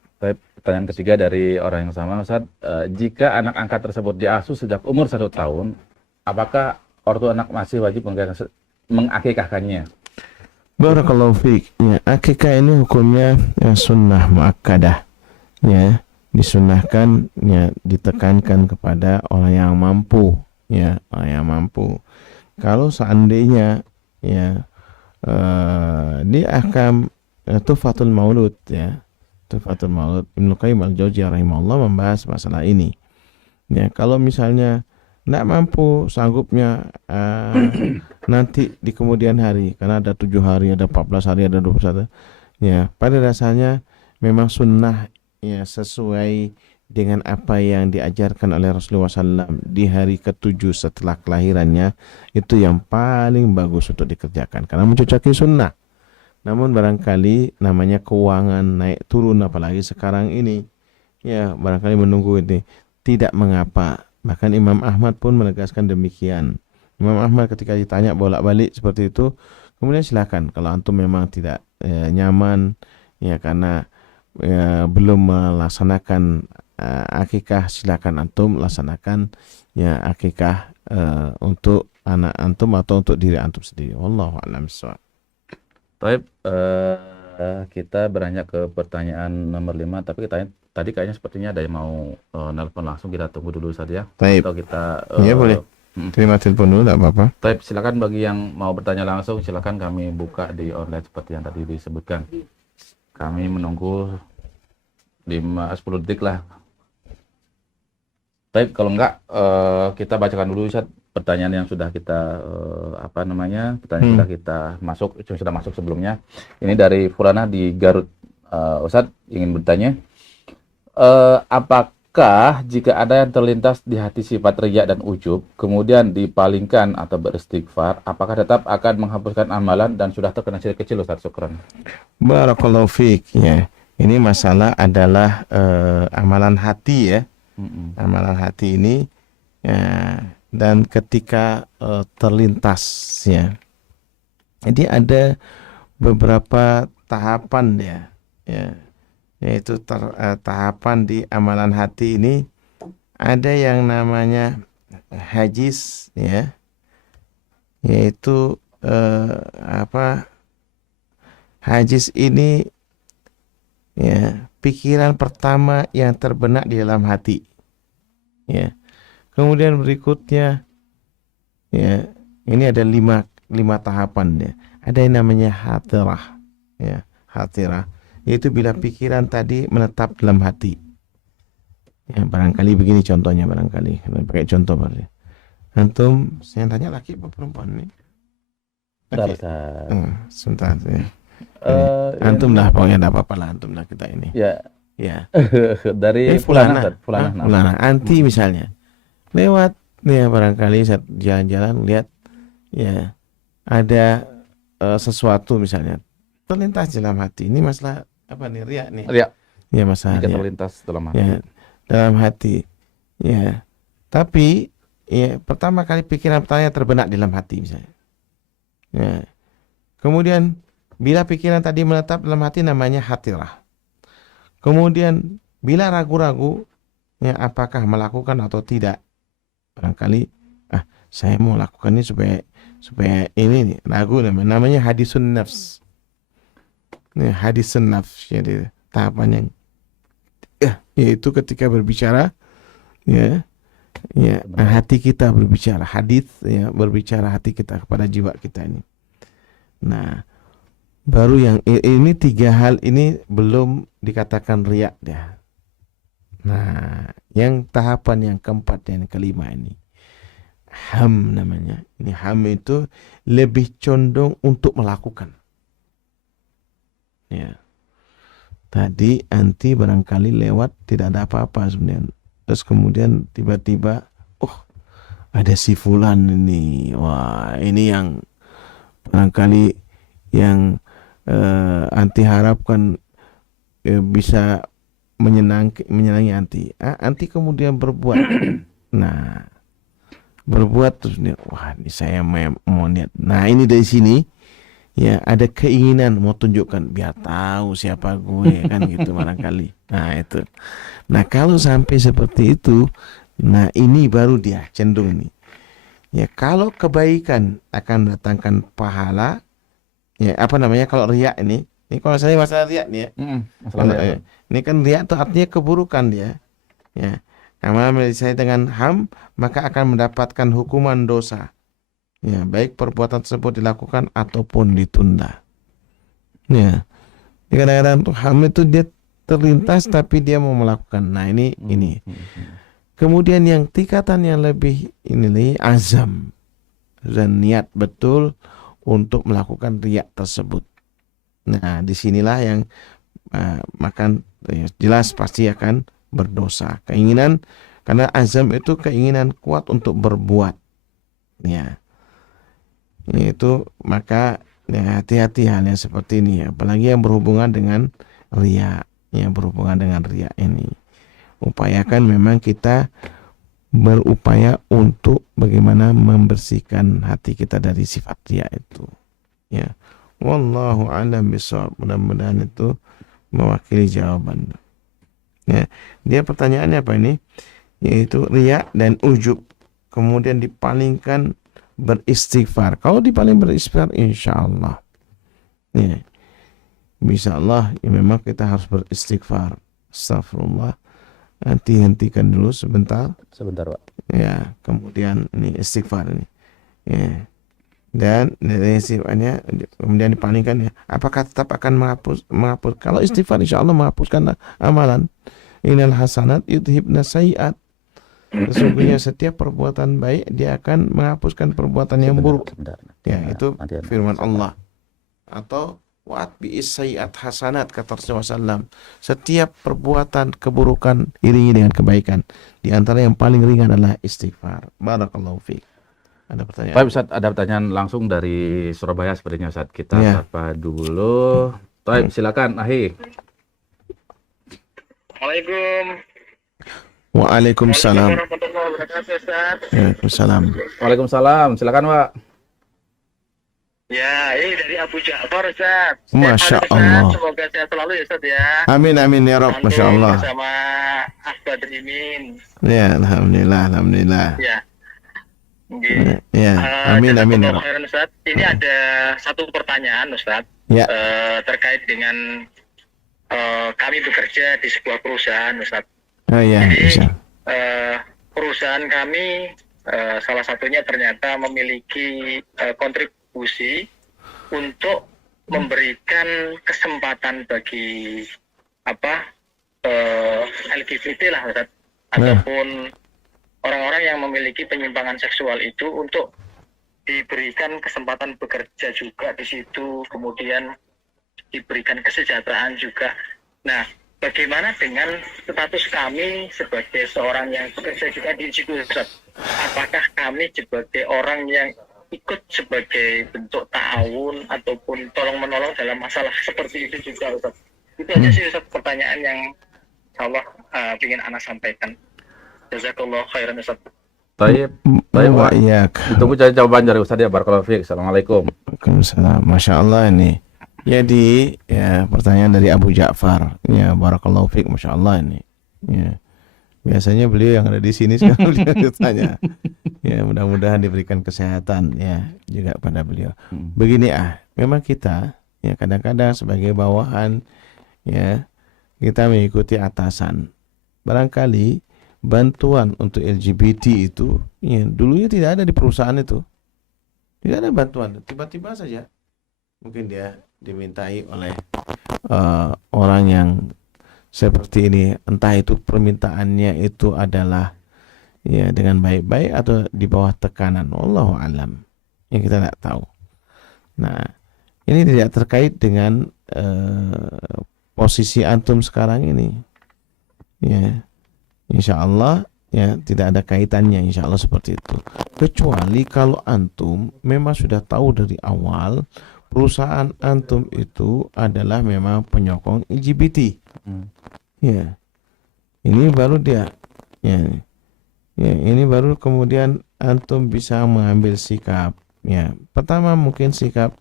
Pertanyaan ketiga dari orang yang sama Ustaz, jika anak angkat tersebut diasuh sejak umur 1 tahun, apakah ortu anak masih wajib mengakikahkannya? Barakallahu fiik. Ya, akikah ini hukumnya sunnah muakkadah. Ya, disunnahkan, ya, ditekankan kepada orang yang mampu, ya, orang yang mampu. Kalau seandainya dia akan Tuhfatul Maulud, ya. Tuhfatul Maulud Ibnu Qayyim al-Jauziyah rahimahullah membahas masalah ini. Ya, kalau misalnya tidak mampu sanggupnya nanti di kemudian hari, karena ada 7 hari, ada 14 hari, ada 21. Ya, pada dasarnya memang sunnah ya sesuai dengan apa yang diajarkan oleh Rasulullah SAW di hari ke-7 setelah kelahirannya, itu yang paling bagus untuk dikerjakan karena mencocoki sunnah. Namun barangkali namanya keuangan naik turun apalagi sekarang ini, ya barangkali menunggu ini tidak mengapa. Bahkan Imam Ahmad pun menegaskan demikian. Imam Ahmad ketika ditanya bolak-balik seperti itu, kemudian silakan kalau antum memang tidak nyaman ya karena belum melaksanakan akikah, silakan antum laksanakan ya akikah untuk anak antum atau untuk diri antum sendiri. Wallahu a'lam bishawab. Baik, kita beranjak ke pertanyaan nomor 5, tapi tadi kayaknya sepertinya ada yang mau nelpon langsung, kita tunggu dulu saja. Baik. Atau kita Iya boleh. Terima telepon dulu, tidak apa-apa. Baik, silakan bagi yang mau bertanya langsung, silakan kami buka di online seperti yang tadi disebutkan. Kami menunggu 10 detik lah. Baik, kalau enggak kita bacakan dulu Ustaz pertanyaan yang sudah kita pertanyaan sudah kita sudah masuk sebelumnya. Ini dari Furana di Garut. Ustaz ingin bertanya, apakah jika ada yang terlintas di hati sifat riya dan ujub, kemudian dipalingkan atau beristighfar, apakah tetap akan menghapuskan amalan dan sudah terkena syirik kecil, Ustaz? Syukran. Barakallahu fiik ya. Ini masalah adalah amalan hati ya. Amalan hati ini ya, dan ketika terlintas ya. Jadi ada beberapa tahapan ya. Yaitu tahapan di amalan hati ini ada yang namanya hajis ya. Yaitu hajis ini ya, pikiran pertama yang terbenak di dalam hati. Ya. Kemudian berikutnya ya, ini ada lima tahapan ya. Ada yang namanya hatirah. Ya, hatirah yaitu bila pikiran tadi menetap dalam hati. Ya, barangkali begini contohnya, barangkali pakai contoh berarti. Antum, saya tanya laki apa perempuan nih? Laki. Sebentar ya. Antum lah pokoknya enggak apa-apa lah, antum lah kita ini. Ya. Ya. Dari Fulana. Anti misalnya. Lewat nih ya, barangkali saat jalan-jalan lihat ya ada sesuatu misalnya terlintas dalam hati. Ini masalah apa nih? Riya nih. Riya. Ya, masalah riya. Terlintas dalam hati. Ya, dalam hati. Ya. Tapi ya pertama kali pikiran pertama terbenak dalam hati misalnya. Ya. Kemudian bila pikiran tadi menetap dalam hati namanya hatirah. Kemudian bila ragu-ragu ya apakah melakukan atau tidak, barangkali saya mau lakukan ini supaya ini nih, ragu namanya hadisun nafs. Nih, hadisun nafs jadi tahapan yang yaitu ketika berbicara ya hati kita berbicara, hadis ya berbicara hati kita kepada jiwa kita ini. Nah, baru yang ini 3 hal ini belum dikatakan riya dah. Nah, yang tahapan yang keempat dan kelima ini ham namanya. Ini ham itu lebih condong untuk melakukan. Ya. Tadi anti barangkali lewat tidak ada apa-apa sebenarnya. Terus kemudian tiba-tiba ada si fulan ini. Wah, ini yang barangkali yang anti harapkan bisa menyenangi anti. Anti kemudian berbuat. Nah, berbuat terus nih, wah ini saya mau lihat. Nah, ini dari sini ya ada keinginan mau tunjukkan biar tahu siapa gue kan gitu barangkali. Nah, itu. Nah, kalau sampai seperti itu, nah ini baru dia cenderung nih. Ya, kalau kebaikan akan mendatangkan pahala, ya apa namanya kalau riya ini kalau saya masalah riya nih ya. Ini kan riya itu artinya keburukan dia. Ya. Amal saya dengan ham maka akan mendapatkan hukuman dosa. Ya, baik perbuatan tersebut dilakukan ataupun ditunda. Ya. Kadang-kadang ham itu dia terlintas tapi dia mau melakukan. Nah, ini. Kemudian yang tingkatan yang lebih ini azam dan niat betul untuk melakukan riya tersebut. Nah, disinilah yang makan jelas pasti akan berdosa. Keinginan, karena azam itu keinginan kuat untuk berbuat. Ya, itu maka ya, hati-hati hal yang seperti ini, apalagi yang berhubungan dengan riya, yang berhubungan dengan riya ini. Upayakan memang kita berupaya untuk bagaimana membersihkan hati kita dari sifat riya itu. Ya, wallahu a'lam bishawab. Mudah-mudahan itu mewakili jawaban. Ya, dia pertanyaannya apa ini? Yaitu riya dan ujub. Kemudian dipalingkan beristighfar. Kalau dipaling beristighfar, insya Allah, ya, bisa Allah, ya memang kita harus beristighfar. Astagfirullah. Nanti hentikan dulu sebentar. Sebentar, Pak. Ya, kemudian ini istighfar ini. Ya. Dan dari sifatnya kemudian dipalingkan, ya. Apakah tetap akan menghapus? Kalau istighfar, insya Allah menghapuskan amalan. Innal hasanat yudhibna sayiat. Sesungguhnya setiap perbuatan baik dia akan menghapuskan perbuatan yang buruk. Ya, itu firman Allah. Atau wa'at bi'is sayiat hasanat, kata Rasulullah SAW. Setiap perbuatan keburukan iringi dengan kebaikan. Di antara yang paling ringan adalah istighfar. Barakallahu fiik. Ada pertanyaan? Pak Ustadz, ada pertanyaan langsung dari Surabaya sepertinya Ustadz. Kita sapa dulu. Baik, silakan Ahi. Assalamualaikum. Waalaikumsalam. Waalaikumsalam. Waalaikumsalam. Silakan, Pak. Ya, ini dari Abu Ja'far, Ustaz. Masya Ustaz. Allah. Semoga sehat selalu ya, Ustaz ya. Amin amin ya Rabb. Masya Allah. Bersama Ahbad Imin. Ya, alhamdulillah, alhamdulillah. Ya. Okay. Ya, amin amin ya Rabb. Ustaz. Ini ada satu pertanyaan, Ustaz. Ya. Terkait dengan kami bekerja di sebuah perusahaan, Ustaz. Oh ya, jadi perusahaan kami salah satunya ternyata memiliki kontribusi untuk memberikan kesempatan bagi LGBT lah, Ustaz, ataupun orang-orang yang memiliki penyimpangan seksual itu untuk diberikan kesempatan bekerja juga di situ, kemudian diberikan kesejahteraan juga. Nah, bagaimana dengan status kami sebagai seorang yang bekerja juga di situ, Ustaz? Apakah kami sebagai orang yang ikut sebagai bentuk ta'awun ataupun tolong-menolong dalam masalah seperti itu juga, Ustaz? Itu aja sih, Ustaz, pertanyaan yang insyaallah ingin Ana sampaikan. Jazakallah khairan, Ustaz. Baik, Pak. Tunggu jawaban dari Ustaz ya. Barakallahu fiik. Assalamualaikum. Waalaikumsalam. Masya Allah ini. Jadi ya pertanyaan dari Abu Ja'far. Ya, barakallahu fiik, Masya Allah ini. Ya. Biasanya beliau yang ada di sini sekarang beliau ditanya. Ya, mudah-mudahan diberikan kesehatan ya juga pada beliau. Begini memang kita ya kadang-kadang sebagai bawahan ya kita mengikuti atasan. Barangkali bantuan untuk LGBT itu ya dulunya tidak ada di perusahaan itu. Tidak ada bantuan, tiba-tiba saja mungkin dia dimintai oleh orang yang seperti ini, entah itu permintaannya itu adalah ya dengan baik-baik atau di bawah tekanan, wallahu alam, yang kita tidak tahu. Nah, ini tidak terkait dengan posisi antum sekarang ini, ya, insya Allah ya tidak ada kaitannya, insya Allah seperti itu. Kecuali kalau antum memang sudah tahu dari awal perusahaan antum itu adalah memang penyokong LGBT. Ya, ini baru dia. Ya, ini baru kemudian antum bisa mengambil sikap. Ya, pertama mungkin sikap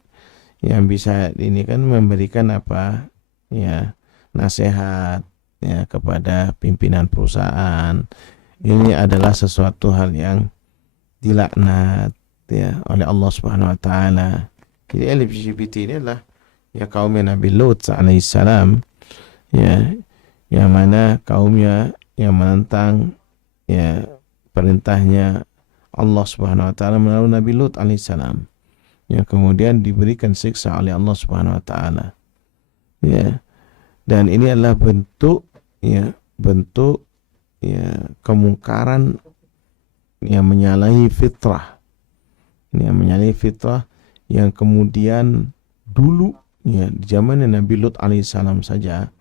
yang bisa ini kan memberikan ya nasihat ya kepada pimpinan perusahaan. Ini adalah sesuatu hal yang dilaknat ya oleh Allah Subhanahu wa taala. Jadi LGBT ini adalah ya kaumnya Nabi Lut alaihissalam, ya, yang mana kaumnya yang menentang ya perintahnya Allah Subhanahu wa taala melalui Nabi Lut alaihissalam, yang kemudian diberikan siksa oleh Allah Subhanahu wa taala. Ya. Dan ini adalah bentuk ya kemungkaran yang menyalahi fitrah, yang kemudian dulu ya di zaman Nabi Lut alaihissalam saja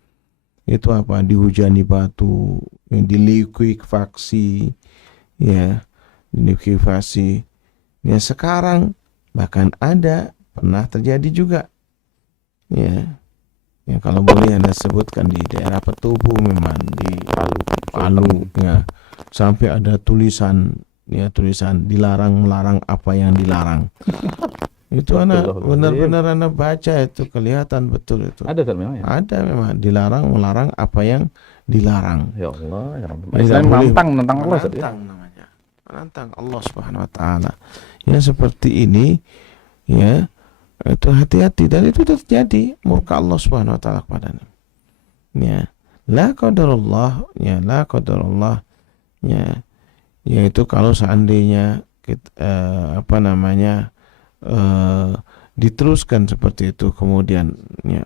itu apa, dihujani batu, yang dilikuifaksi, ya dilikuifaksi. Ya sekarang bahkan pernah terjadi juga, ya kalau boleh Anda sebutkan di daerah Petubu, memang di Palu ya, sampai ada tulisan dilarang melarang apa yang dilarang. Itu anak benar-benar anak baca, itu kelihatan betul itu. Ada kan memang ya? Ada memang dilarang melarang apa yang dilarang. Ya Allah, ya Rabbi. Tidak Islam boleh menantang Allah. menantang namanya. Menantang Allah Subhanahu wa taala. Ya seperti ini ya, itu hati-hati, dan itu terjadi murka Allah Subhanahu wa taala kepadanya. Ya, la qadarullah, ya yaitu kalau seandainya kita, diteruskan seperti itu, kemudian ya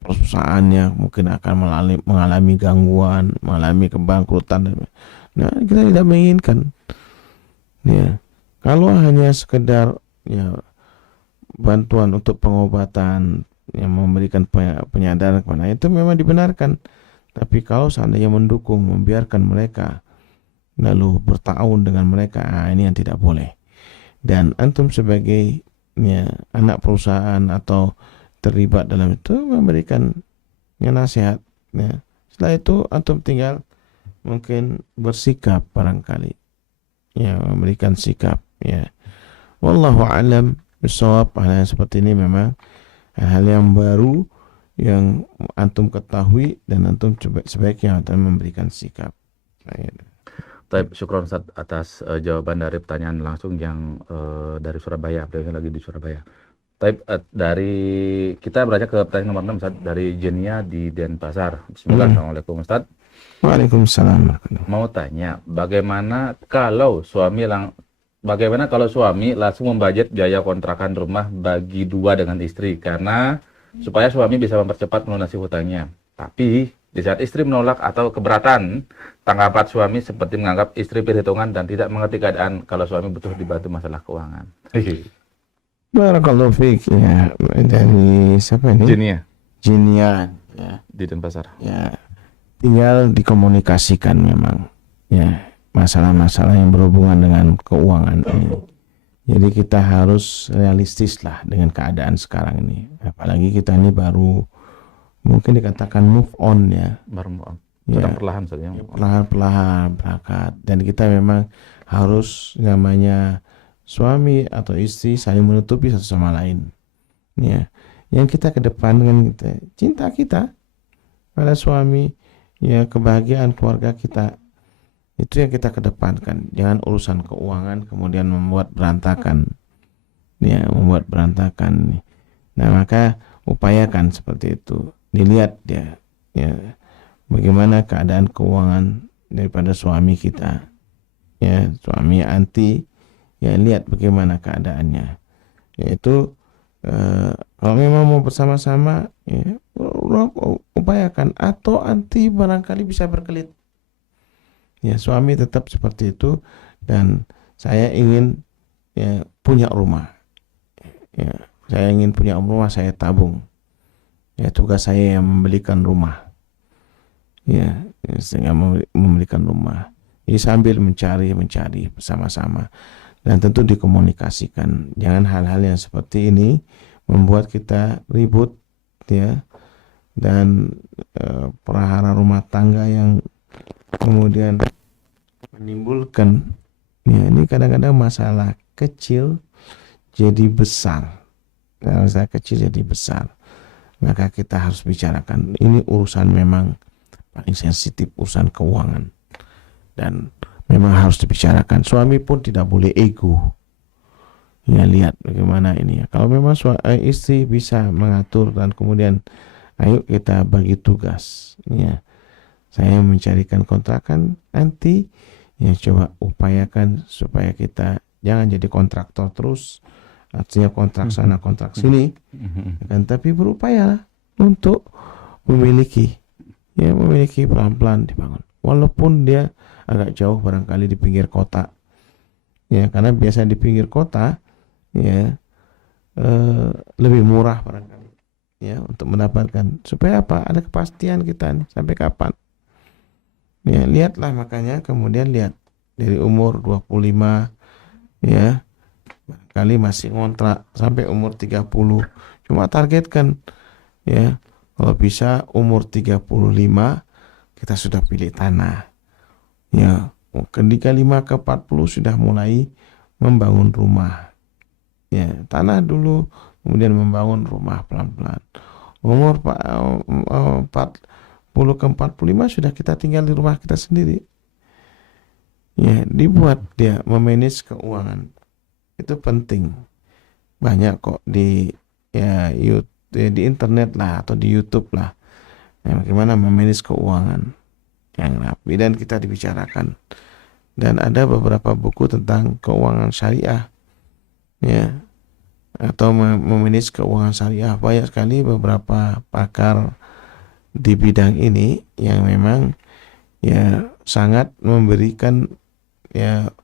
perusahaannya mungkin akan mengalami gangguan, mengalami kebangkrutan. Nah, kita tidak menginginkan. Ya, kalau hanya sekedar ya bantuan untuk pengobatan, yang memberikan penyadaran kepada itu memang dibenarkan. Tapi kalau seandainya mendukung, membiarkan mereka lalu bertahun dengan mereka, ini yang tidak boleh. Dan antum sebagai anak perusahaan atau terlibat dalam itu memberikan nasihat. Ya. Setelah itu antum tinggal mungkin bersikap barangkali, ya memberikan sikap. Ya. Wallahu a'lam bishawab. Hal yang seperti ini memang hal yang baru yang antum ketahui, dan antum sebaiknya memberikan sikap. Taib, syukron Ustaz atas jawaban dari pertanyaan langsung yang dari Surabaya. Beliau lagi di Surabaya. Taib, kita beranjak ke pertanyaan nomor 6 Ustaz, dari Jenia di Denpasar. Bismillah. Assalamualaikum Ustaz. Waalaikumsalam. Mau tanya, bagaimana kalau suami langsung membudget biaya kontrakan rumah bagi dua dengan istri, karena supaya suami bisa mempercepat melunasi hutangnya. Tapi di saat istri menolak atau keberatan, tanggapan suami seperti menganggap istri perhitungan dan tidak mengerti keadaan kalau suami butuh dibantu masalah keuangan. Barakallahu fiik. Ya, dari siapa ini? Jenia ya, di Denpasar. Ya, tinggal dikomunikasikan memang ya masalah-masalah yang berhubungan dengan keuangan ini. Jadi kita harus realistis lah dengan keadaan sekarang ini. Apalagi kita ini baru mungkin dikatakan move on ya. Baru move on. Ya, perlahan saja. Perlahan berangkat. Dan kita memang harus namanya suami atau istri saling menutupi satu sama lain. Ya, yang kita kedepankan cinta kita pada suami, ya kebahagiaan keluarga kita. Itu yang kita kedepankan. Jangan urusan keuangan kemudian membuat berantakan. Ya, membuat berantakan. Nah, maka upayakan seperti itu. Dilihat ya bagaimana keadaan keuangan daripada suami kita. Ya, suami anti, ya lihat bagaimana keadaannya. Yaitu kalau memang mau bersama-sama, ya upayakan, atau anti barangkali bisa berkelit. Ya, suami tetap seperti itu, dan saya ingin punya rumah. Ya, saya ingin punya rumah, saya tabung. Ya, tugas saya yang membelikan rumah. Ya, saya membelikan rumah. Jadi sambil mencari bersama-sama, dan tentu dikomunikasikan. Jangan hal-hal yang seperti ini membuat kita ribut, ya, dan perahara rumah tangga yang kemudian menimbulkan ini kadang-kadang masalah kecil jadi besar. Masalah kecil jadi besar. Maka kita harus bicarakan. Ini urusan memang paling sensitif, urusan keuangan, dan memang harus dibicarakan. Suami pun tidak boleh ego. Ya, lihat bagaimana ini ya. Kalau memang istri bisa mengatur, dan kemudian ayo kita bagi tugas. Ya, saya mencarikan kontrakan, nanti ya coba upayakan supaya kita jangan jadi kontraktor terus, artinya kontrak sana kontrak sini, kan, tapi berupaya untuk memiliki pelan-pelan dibangun. walaupun dia agak jauh barangkali di pinggir kota. Ya, karena biasa di pinggir kota ya lebih murah barangkali ya untuk mendapatkan, supaya apa? Ada kepastian kita nih sampai kapan. Ya, lihatlah makanya kemudian lihat dari umur 25 ya, kali masih ngontrak sampai umur 30. Cuma targetkan ya, kalau bisa umur 35 kita sudah pilih tanah. Ya, ketika 5 ke 40 sudah mulai membangun rumah. Ya, tanah dulu, kemudian membangun rumah pelan-pelan. Umur 40 ke 45 sudah kita tinggal di rumah kita sendiri. Ya, dibuat dia memanage keuangan. Itu penting. Banyak kok di di internet lah atau di YouTube lah. Ya, bagaimana memanage keuangan yang rapi dan kita dibicarakan. Dan ada beberapa buku tentang keuangan syariah. Ya, atau memanage keuangan syariah. Banyak sekali beberapa pakar di bidang ini yang memang ya sangat memberikan ya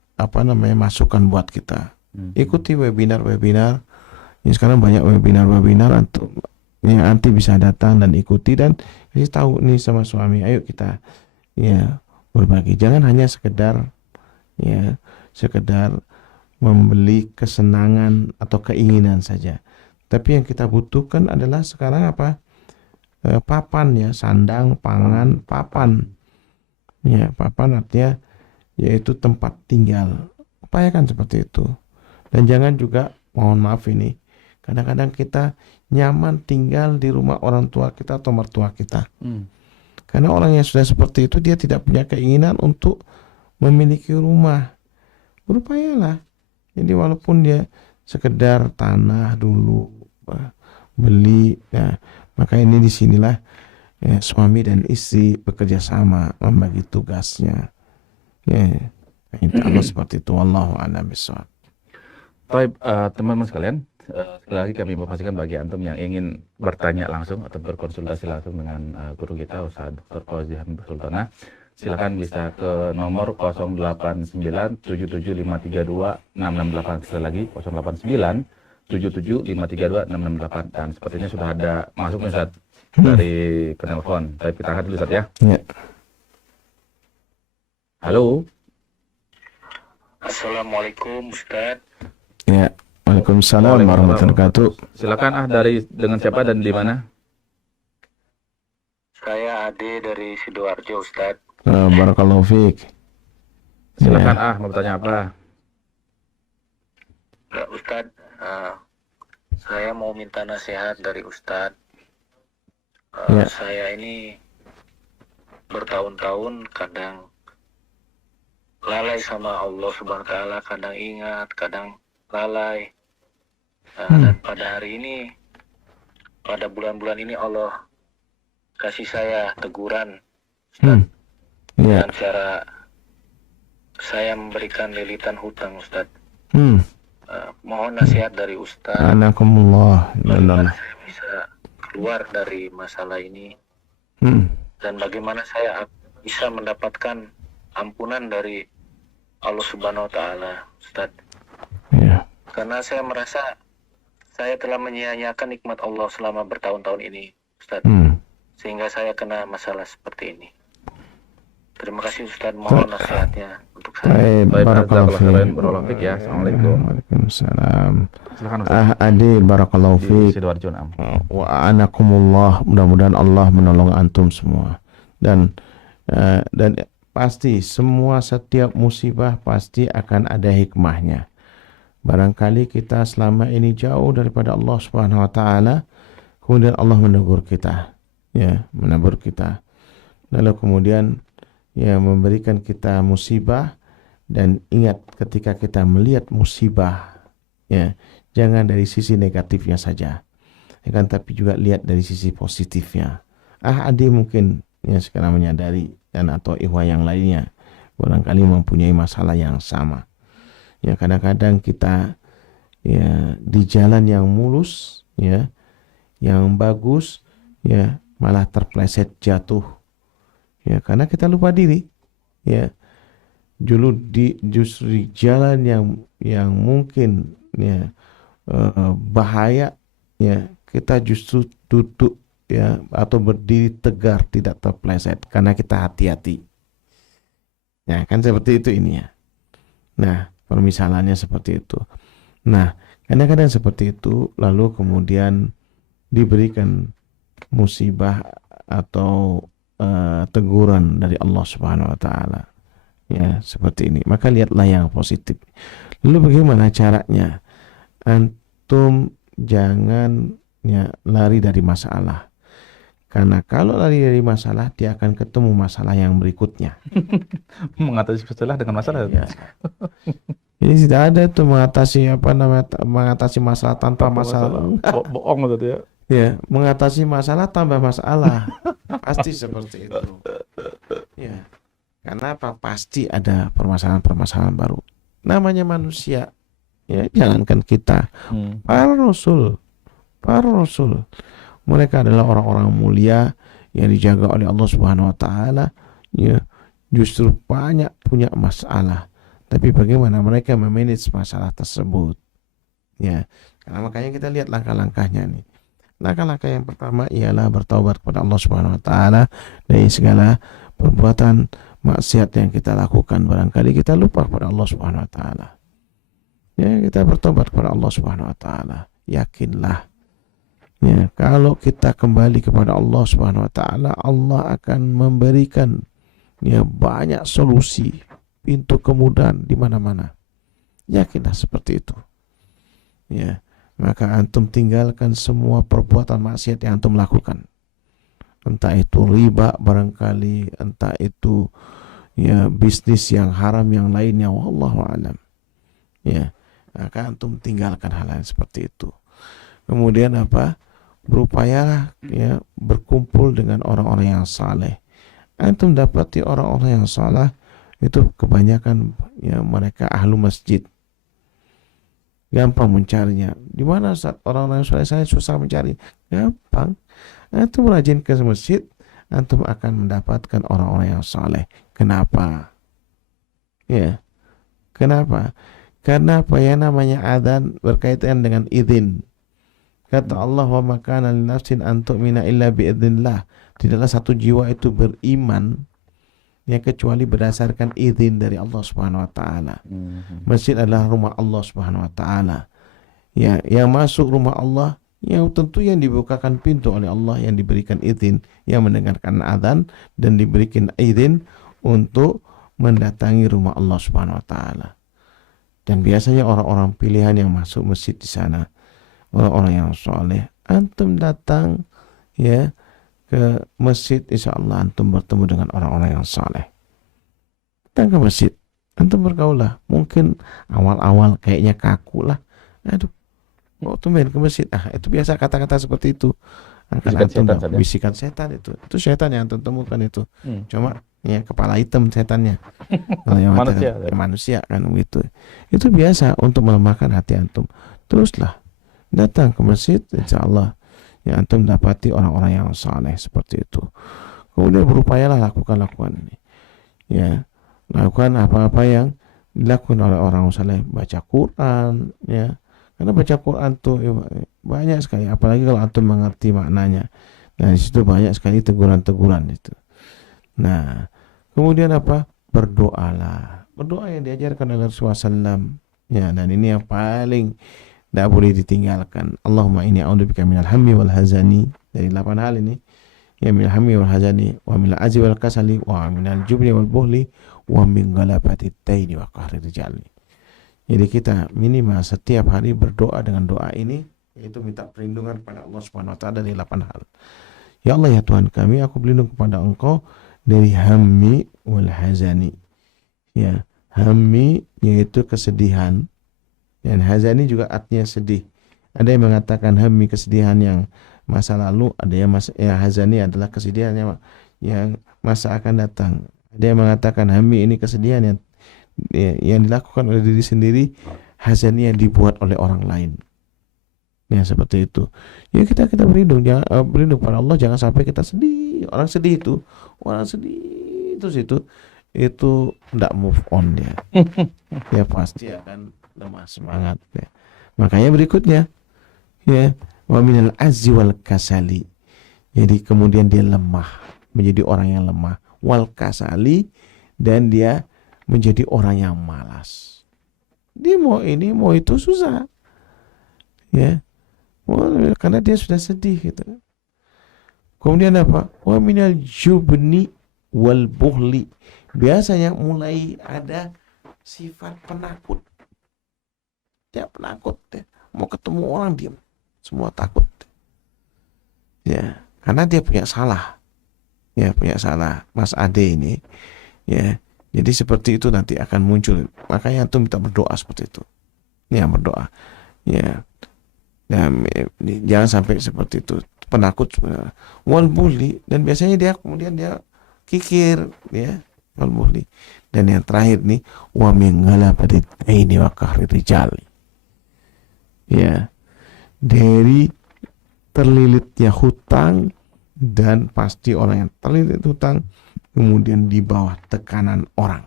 masukan buat kita. Ikuti webinar-webinar. Ini sekarang banyak webinar-webinar untuk yang anti bisa datang dan ikuti dan kasih tahu nih sama suami, ayo kita ya berbagi. Jangan hanya sekedar membeli kesenangan atau keinginan saja. Tapi yang kita butuhkan adalah sekarang apa? Papan ya, sandang, pangan, papan. Ya, papan artinya yaitu tempat tinggal. Upayakan seperti itu. Dan jangan juga, mohon maaf ini, kadang-kadang kita nyaman tinggal di rumah orang tua kita atau mertua kita. Karena orang yang sudah seperti itu dia tidak punya keinginan untuk memiliki rumah. Berupayalah. Jadi walaupun dia sekedar tanah dulu beli, ya, maka ini disinilah ya, suami dan istri bekerja sama membagi tugasnya. Ya, insya Allah seperti itu. Wallahu a'lam bishawab. Baik, teman-teman sekalian, sekali lagi kami memastikan bagi antum yang ingin bertanya langsung atau berkonsultasi langsung dengan guru kita Ustaz Dr. Fauzi Hamid Sultana, silakan bisa ke nomor 089775326668. Sekali lagi 089775326668. Dan sepertinya sudah ada masuk nih Ustaz dari penelpon. Tapi kita angkat dulu Ustaz ya. Halo. Assalamualaikum Ustaz. Ya, Waalaikumsalam warahmatullahi wabarakatuh. Silakan dengan siapa dan di mana? Saya Ade dari Sidoarjo Ustaz. Barakallahu fiik. Silakan mau bertanya apa? Ustaz, saya mau minta nasihat dari Ustaz. Saya ini bertahun-tahun kadang lalai sama Allah Subhanahu wa taala, kadang ingat, kadang lalai. Dan pada hari ini, pada bulan-bulan ini Allah kasih saya teguran, Ustaz. Dan cara saya memberikan lilitan hutang, Ustaz. Mohon nasihat dari Ustaz. Anakumullah. Bagaimana saya bisa keluar dari masalah ini? Dan bagaimana saya bisa mendapatkan ampunan dari Allah Subhanahu wa taala, Ustaz. Karena saya merasa saya telah menyia-nyiakan nikmat Allah selama bertahun-tahun ini, Ustaz. Sehingga saya kena masalah seperti ini. Terima kasih Ustaz, mohon nasihatnya untuk saya. Baik, barakallahu fiik ya. Assalamualaikum. Waalaikumsalam. Silakan Ustaz. Ade barakallahu Di fiik. Sidoarjo. Wa anakumullah, mudah-mudahan Allah menolong antum semua. Dan pasti setiap musibah pasti akan ada hikmahnya. Barangkali kita selama ini jauh daripada Allah Subhanahu wa taala, kemudian Allah menegur kita. Ya, menegur kita. Lalu kemudian ya memberikan kita musibah, dan ingat ketika kita melihat musibah ya, jangan dari sisi negatifnya saja. Kan tapi juga lihat dari sisi positifnya. Adik mungkin ya sekarang menyadari dan atau ikhwah yang lainnya barangkali mempunyai masalah yang sama. Ya kadang-kadang kita ya di jalan yang mulus ya, yang bagus ya malah terpleset jatuh Ya, karena kita lupa diri. Ya, justru di jalan yang mungkin ya bahaya, ya kita justru duduk ya atau berdiri tegar tidak terpleset karena kita hati-hati. Ya, kan seperti itu ini ya. Nah, permisalannya seperti itu. Nah, kadang-kadang seperti itu lalu kemudian diberikan musibah atau teguran dari Allah Subhanahu wa taala. Ya, seperti ini. Maka lihatlah yang positif. Lalu bagaimana caranya? Antum jangan ya lari dari masalah. Karena kalau lari dari masalah, dia akan ketemu masalah yang berikutnya. Mengatasi masalah dengan masalah. Ya. Jadi tidak ada itu mengatasi masalah tanpa masalah. Bohong gitu ya. Ya, mengatasi masalah tambah masalah. Pasti seperti itu. Ya. Karena apa? Pasti ada permasalahan-permasalahan baru. Namanya manusia. Ya, jangankan kita. Para rasul. Mereka adalah orang-orang mulia yang dijaga oleh Allah Subhanahu wa taala. Ya, justru banyak punya masalah. Tapi bagaimana mereka memanage masalah tersebut? Ya, karena makanya kita lihat langkah-langkahnya nih. Langkah-langkah yang pertama ialah bertaubat kepada Allah Subhanahu wa taala dari segala perbuatan maksiat yang kita lakukan. Barangkali kita lupa kepada Allah Subhanahu wa taala. Ya, kita bertobat kepada Allah Subhanahu wa taala. Yakinlah. Ya, kalau kita kembali kepada Allah Subhanahu wa taala, Allah akan memberikan ya banyak solusi, pintu kemudahan di mana-mana. Yakinlah seperti itu. Ya, maka antum tinggalkan semua perbuatan maksiat yang antum lakukan. Entah itu riba barangkali, entah itu ya bisnis yang haram yang lainnya, wallahu a'lam. Ya, maka antum tinggalkan hal yang seperti itu. Kemudian apa? Berupayalah ya berkumpul dengan orang-orang yang saleh. Antum dapati orang-orang yang saleh itu kebanyakan ya mereka ahlu masjid. Gampang mencarinya. Di mana saat orang-orang saleh saya susah mencari? Gampang. Antum rajin ke masjid, antum akan mendapatkan orang-orang yang saleh. Kenapa? Ya. Kenapa? Karena apa ya namanya adzan berkaitan dengan izin. Kata Allah, wa makana li nafsin an tu'mina illa biidznillah. Tidaklah satu jiwa itu beriman ya kecuali berdasarkan izin dari Allah Subhanahu wa taala. Masjid adalah rumah Allah Subhanahu wa taala. Ya, yang masuk rumah Allah yang tentu yang dibukakan pintu oleh Allah, yang diberikan izin, yang mendengarkan azan dan diberikan izin untuk mendatangi rumah Allah Subhanahu wa taala. Dan biasanya orang-orang pilihan yang masuk masjid di sana orang-orang yang soleh. Antum datang ya ke masjid, insya Allah antum bertemu dengan orang-orang yang soleh. Datang ke masjid, antum bergaul lah. Mungkin awal-awal kayaknya kaku lah. Aduh, mau tumben ke masjid. Itu biasa kata-kata seperti itu. Bisikan setan itu. Itu setan yang antum temukan itu. Cuma ya kepala hitam setannya. Kalau yang manusia kan begitu. Itu biasa untuk melemahkan hati antum. Teruslah datang ke masjid, insya Allah ya antum dapati orang-orang yang saleh seperti itu. Kemudian berupayalah lakukan ini. Ya, lakukan apa-apa yang dilakukan oleh orang saleh, baca Quran ya. Karena baca Quran tuh banyak sekali, apalagi kalau antum mengerti maknanya. Nah, di situ banyak sekali teguran-teguran itu. Nah, kemudian apa? Berdoalah. Berdoa yang diajarkan oleh Rasulullah SAW. Ya, dan ini yang paling tidak boleh ditinggalkan. Allahumma inni a'udzubika minal hammi wal hazani. Dari 8 hal ini. Ya, minal hammi wal hazani, wa minal ajzi wal kasali, wa minal jubni wal buhli, wa min ghalabati daini wa qahri rijali. Jadi kita minimal setiap hari berdoa dengan doa ini, yaitu minta perlindungan kepada Allah Subhanahu wa taala dari 8 hal. Ya Allah ya Tuhan kami, aku berlindung kepada Engkau dari hammi wal hazani. Ya, hammi yaitu kesedihan. Dan hazani juga artinya sedih. Ada yang mengatakan hammi kesedihan yang masa lalu, ada yang hazani adalah kesedihan yang masa akan datang. Ada yang mengatakan hammi ini kesedihan yang dilakukan oleh diri sendiri, hazani yang dibuat oleh orang lain. Ya seperti itu. Ya kita berlindung pada Allah, jangan sampai kita sedih Orang sedih terus itu nggak move on dia. Dia pasti akan lemah semangat ya. Makanya berikutnya ya, wa minal azzi wal kasali. Jadi kemudian dia lemah, menjadi orang yang lemah, wal kasali, dan dia menjadi orang yang malas. Dia mau ini mau itu susah ya. Karena dia sudah sedih gitu. Kemudian apa? Wa minal jubni wal buhli. Biasanya mulai ada sifat penakut. Dia penakut ya. Mau ketemu orang diam, semua takut. Ya, karena dia punya salah. Ya, punya salah. Mas Ade ini ya. Jadi seperti itu nanti akan muncul. Makanya antum minta berdoa seperti itu. Ya, berdoa. Ya. Dan jangan sampai seperti itu, penakut sebenarnya. Wal bully, dan biasanya dia kemudian dia kikir ya, wal bully. Dan yang terakhir nih, wa min ghalabati wa qahri rijal. Ya. Dari terlilitnya hutang, dan pasti orang yang terlilit hutang kemudian di bawah tekanan orang.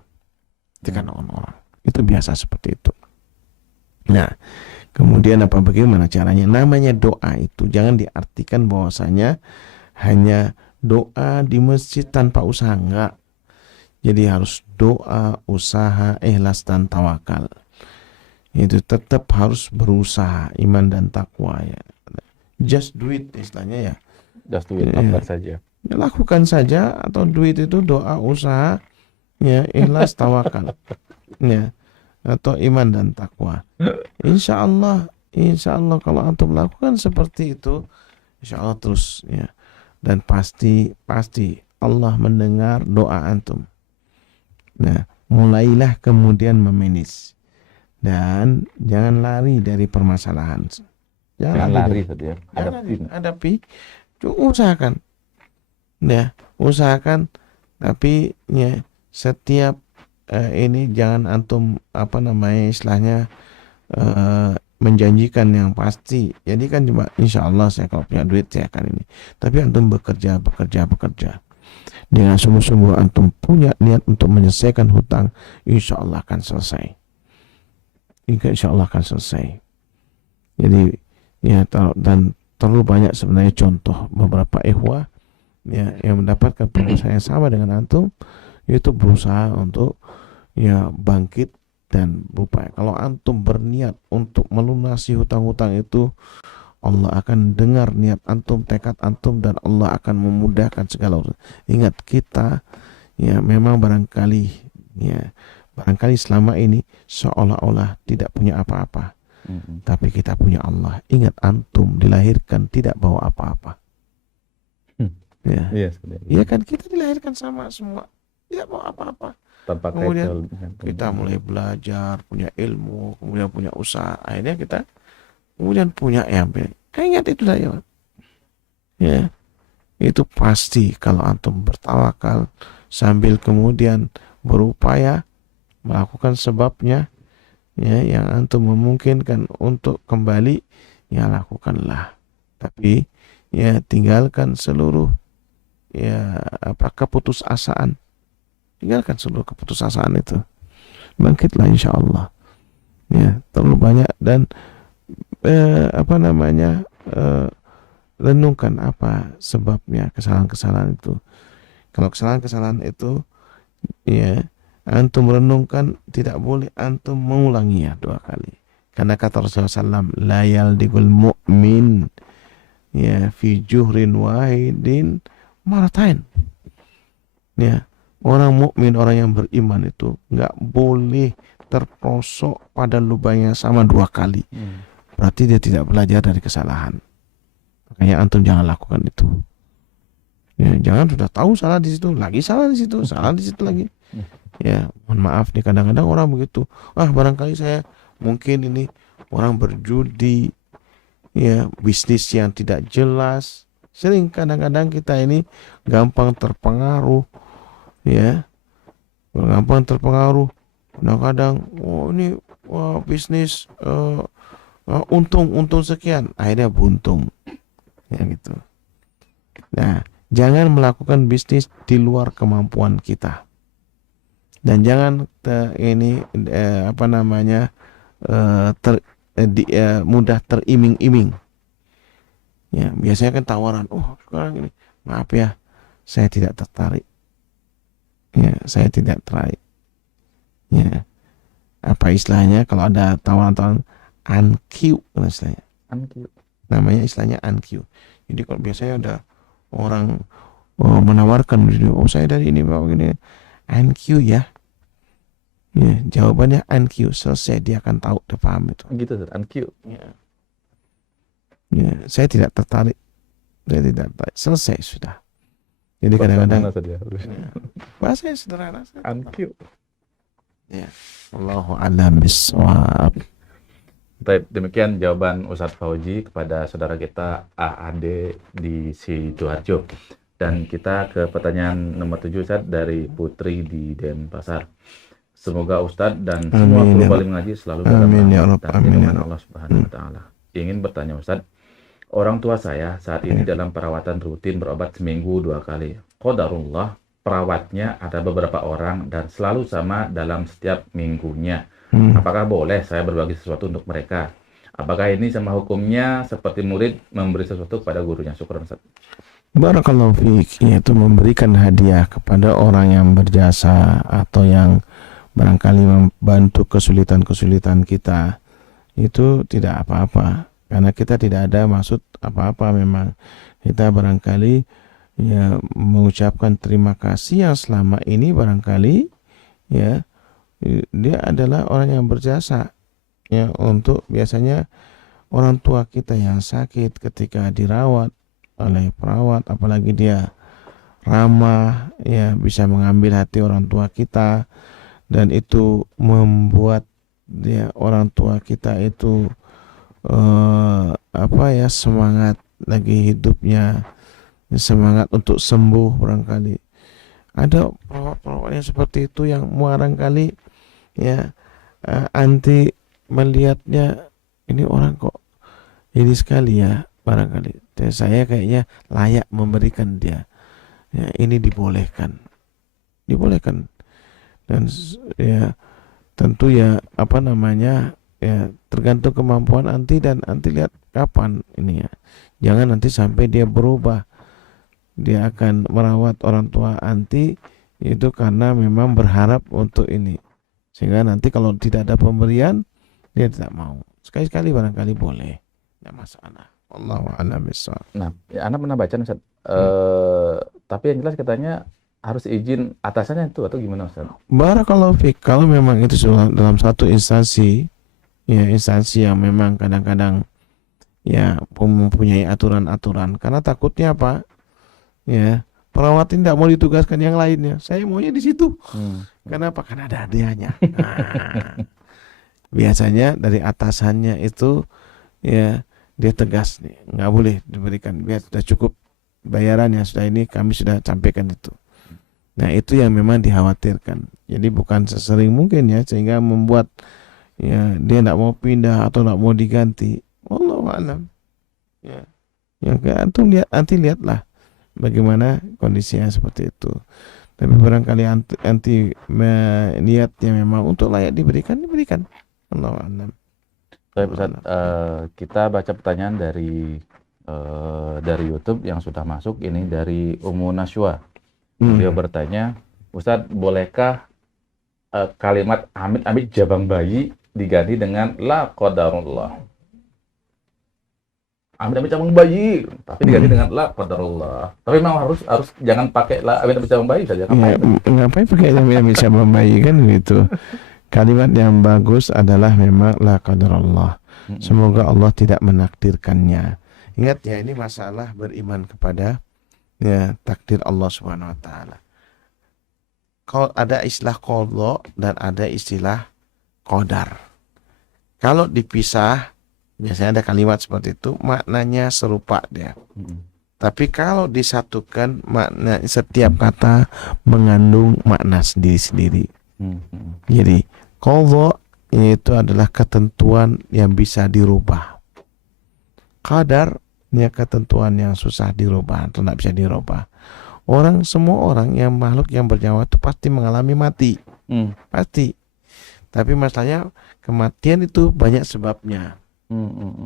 Itu biasa seperti itu. Nah, kemudian bagaimana caranya? Namanya doa itu jangan diartikan bahwasanya hanya doa di masjid tanpa usaha, enggak. Jadi harus doa, usaha, ikhlas dan tawakal. Itu tetap harus berusaha, iman dan takwa ya. Just do it istilahnya ya. Just do it, lakukan saja. Ya, lakukan saja, atau do it itu doa, usaha, ya, ikhlas, tawakal. Ya. Atau iman dan takwa. Insya Allah kalau antum melakukan seperti itu, insya Allah terus ya, dan pasti Allah mendengar doa antum. Nah, mulailah kemudian memanage, dan jangan lari dari permasalahan. Jangan lari saja. Hadapi. Usahakan. Ya, usahakan, tapi ya setiap ini jangan antum istilahnya menjanjikan yang pasti. Jadi kan cuma insya Allah saya kalau punya duit saya akan ini. Tapi antum bekerja dengan sungguh-sungguh, antum punya niat untuk menyelesaikan hutang, insya Allah akan selesai. Jadi ya, dan terlalu banyak sebenarnya contoh beberapa ikhwah ya yang mendapatkan permasalahan yang sama dengan antum, itu berusaha untuk ya bangkit dan berupaya. Kalau antum berniat untuk melunasi hutang-hutang itu, Allah akan dengar niat antum, tekad antum, dan Allah akan memudahkan segala urusan. Ingat, kita ya memang barangkali selama ini seolah-olah tidak punya apa-apa. Tapi kita punya Allah. Ingat, antum dilahirkan tidak bawa apa-apa. Ya. Iya kan, kita dilahirkan sama semua, tidak bawa apa-apa. Kemudian kita mulai belajar, punya ilmu, kemudian punya usaha, akhirnya kita kemudian punya ingat itu saja. Ya, itu pasti kalau antum bertawakal sambil kemudian berupaya melakukan sebabnya ya, yang antum memungkinkan untuk kembali, ya lakukanlah. Tapi ya tinggalkan seluruh keputusasaan. Tinggalkan seluruh keputusasaan itu. Bangkitlah insya Allah. Ya, terlalu banyak, dan renungkan apa sebabnya kesalahan-kesalahan itu. Kalau kesalahan-kesalahan itu ya antum renungkan, tidak boleh antum mengulanginya 2 kali. Karena kata Rasulullah SAW, la yaldigul mu'min ya fi juhrin wahidin maratain. Ya, orang mukmin, orang yang beriman itu nggak boleh terprosok pada lubang yang sama 2 kali. Berarti dia tidak belajar dari kesalahan. Makanya antum jangan lakukan itu. Ya, jangan sudah tahu salah di situ, lagi salah di situ, salah di situ lagi. Ya, mohon maaf nih, kadang-kadang orang begitu. Barangkali saya mungkin ini orang berjudi, ya, bisnis yang tidak jelas. Sering kadang-kadang kita ini gampang terpengaruh, ya, Kadang-kadang ini bisnis untung sekian, akhirnya buntung, ya gitu. Nah, Jangan melakukan bisnis di luar kemampuan kita. Dan jangan mudah teriming-iming. Ya, biasanya kan tawaran, oh sekarang ini, maaf ya, saya tidak tertarik. Ya, saya tidak tertarik. Ya, apa istilahnya kalau ada tawaran-tawaran unqueue istilahnya. Namanya istilahnya unqueue. Jadi kalau biasanya ada orang menawarkan, oh saya dari ini bawa gini, unqueue ya. Ya, jawabannya unqueue, selesai, dia akan tahu, dia paham itu. Gitu, unqueue. Ya, saya tidak tertarik, selesai sudah. Jadi kadang-kadang bahasanya sederhana. Unqueue. Ya, Allahu a'lam bishawab. Baik, demikian jawaban Ustadz Fauzi kepada saudara kita AAD di Sidoarjo. Dan kita ke pertanyaan nomor 7, Ustadz, dari Putri di Denpasar. Semoga Ustadz dan semua kru Bali Mengaji selalu dalam rahmat dan lindungan Allah Subhanahu wa Ta'ala. Ingin bertanya Ustadz, orang tua saya saat ini dalam perawatan rutin berobat seminggu 2 kali. Qadarullah, perawatnya ada beberapa orang dan selalu sama dalam setiap minggunya. Apakah boleh saya berbagi sesuatu untuk mereka? Apakah ini sama hukumnya seperti murid memberi sesuatu kepada gurunya? Syukran Ustaz. Barakallahu fiik, yaitu memberikan hadiah kepada orang yang berjasa atau yang barangkali membantu kesulitan-kesulitan kita, itu tidak apa-apa, karena kita tidak ada maksud apa-apa. Memang kita barangkali ya mengucapkan terima kasih yang selama ini barangkali ya dia adalah orang yang berjasa ya untuk biasanya orang tua kita yang sakit ketika dirawat oleh perawat, apalagi dia ramah ya, bisa mengambil hati orang tua kita, dan itu membuat dia orang tua kita itu semangat lagi hidupnya, semangat untuk sembuh. Barangkali ada perawat-perawat yang seperti itu yang barangkali ya anti melihatnya, ini orang kok ini sekali ya, barangkali dan saya kayaknya layak memberikan dia ya, ini dibolehkan dan ya tentu ya ya tergantung kemampuan anti, dan anti lihat kapan ini ya, jangan nanti sampai dia berubah, dia akan merawat orang tua anti itu karena memang berharap untuk ini, sehingga nanti kalau tidak ada pemberian dia tidak mau. Sekali-sekali barangkali boleh, tidak masalah. Allahu a'lam bishawab. Nah, ya, Anda pernah baca Ustaz, tapi yang jelas katanya harus izin atasannya itu atau gimana Ustaz? Barakallahu fiik, kalau memang itu dalam satu instansi ya, instansi yang memang kadang-kadang ya mempunyai aturan-aturan, karena takutnya apa ya, perawat tidak mau ditugaskan yang lainnya, saya maunya di situ. Kenapa? Karena ada hadiahnya. Nah, biasanya dari atasannya itu ya dia tegas nih, nggak boleh diberikan, biar sudah cukup bayarannya, sudah ini kami sudah sampaikan itu. Nah itu yang memang dikhawatirkan, jadi bukan sesering mungkin ya, sehingga membuat ya dia tidak mau pindah atau tidak mau diganti. Wallahu a'lam. Ya, yang antum nanti lihatlah bagaimana kondisinya seperti itu. Tapi barangkali anti niatnya memang untuk layak diberikan. Wallahu a'lam. Baik Ustaz, kita baca pertanyaan dari YouTube yang sudah masuk. Ini dari Ummu Nashwa. Beliau bertanya, Ustaz, bolehkah kalimat amit-amit jabang bayi diganti dengan la qadarullah? Amit-amit jabang bayi, tapi diganti dengan la qadarullah. Tapi memang harus jangan pakai la amit-amit jabang bayi saja. Ngapain pakai amit-amit jabang bayi kan gitu? Kalimat yang bagus adalah memang la qadarullah. Semoga Allah tidak menakdirkannya. Ingat ya, ini masalah beriman kepada ya takdir Allah Subhanahu wa taala. Kalau ada istilah qadha dan ada istilah qadar. Kalau dipisah biasanya ada kalimat seperti itu, maknanya serupa dia. Tapi kalau disatukan, makna setiap kata mengandung makna sendiri-sendiri. Jadi qadha itu adalah ketentuan yang bisa dirubah. Qadar ini ketentuan yang susah dirubah atau tidak bisa dirubah. Semua orang yang makhluk yang bernyawa itu pasti mengalami mati, pasti. Tapi masalahnya kematian itu banyak sebabnya.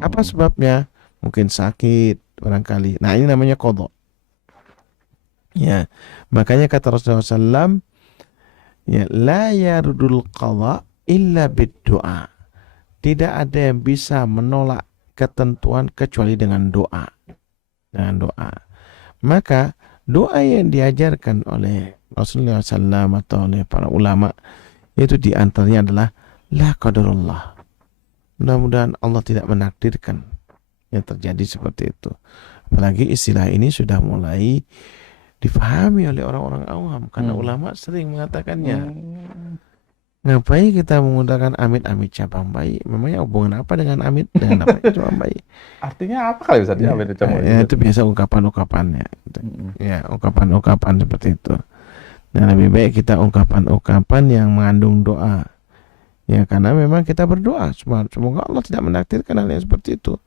Apa sebabnya? Mungkin sakit barangkali. Nah, ini namanya qadha. Ya, makanya kata Rasulullah SAW, ya, la yarudul qadha illa bid-du'a. Tidak ada yang bisa menolak ketentuan kecuali dengan doa. Dengan doa. Maka doa yang diajarkan oleh Rasulullah SAW atau oleh para ulama itu diantaranya adalah la qadarullah. Mudah-mudahan Allah tidak menakdirkan yang terjadi seperti itu. Apalagi istilah ini sudah mulai difahami oleh orang-orang awam karena ulama sering mengatakannya. Ngapain kita menggunakan amit-amit cabang bayi? Memangnya hubungan apa dengan amit dengan apa cabang bayi? Artinya apa kali Ustaz? Ya, Itu biasa ungkapan-ungkapannya. Ya, ungkapan-ungkapan seperti itu. Nah, lebih baik kita ungkapan-ungkapan yang mengandung doa. Ya, karena memang kita berdoa semoga Allah tidak menakdirkan hal yang seperti itu.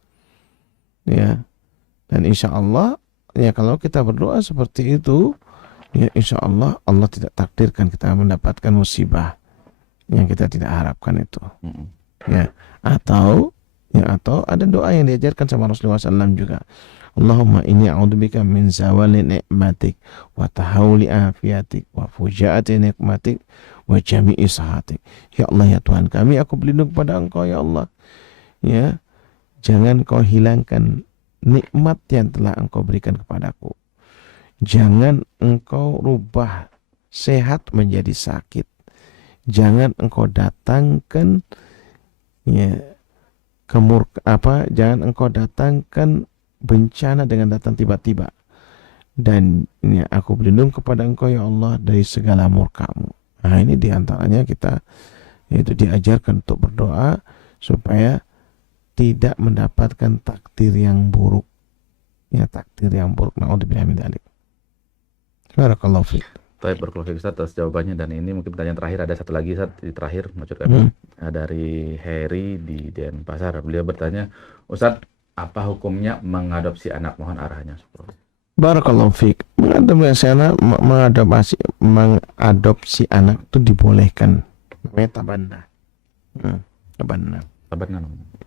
Ya. Dan insya Allah, ya, kalau kita berdoa seperti itu, ya insya Allah Allah tidak takdirkan kita mendapatkan musibah yang kita tidak harapkan itu. Ya, atau ada doa yang diajarkan sama Rasulullah SAW juga. Allahumma inni a'udzubika min zawali ni'matik wa tahawuli afiatik wa fujaati nikmatik wa jami'i sahatik. Ya Allah, ya Tuhan kami, aku berlindung kepada Engkau ya Allah. Ya, jangan Kau hilangkan nikmat yang telah Engkau berikan kepadaku. Jangan Engkau rubah sehat menjadi sakit. Jangan Engkau datangkan jangan Engkau datangkan bencana dengan datang tiba-tiba. Dan aku berlindung kepada Engkau ya Allah dari segala murka-Mu. Nah, ini diantaranya kita yaitu diajarkan untuk berdoa supaya tidak mendapatkan takdir yang buruk. Ya, takdir yang buruk. Na'udzubillah min dzalik. Barakallahu fiik. Baik, barakallahu fiik Ustaz atas jawabannya. Dan ini mungkin pertanyaan terakhir, ada satu lagi Ustaz di terakhir maksud kami. Dari Heri di Denpasar. Beliau bertanya, Ustaz, apa hukumnya mengadopsi anak? Mohon arahannya. Barakallahu fiik. Mengadopsi anak itu dibolehkan. Namanya tabanna. Tabanna.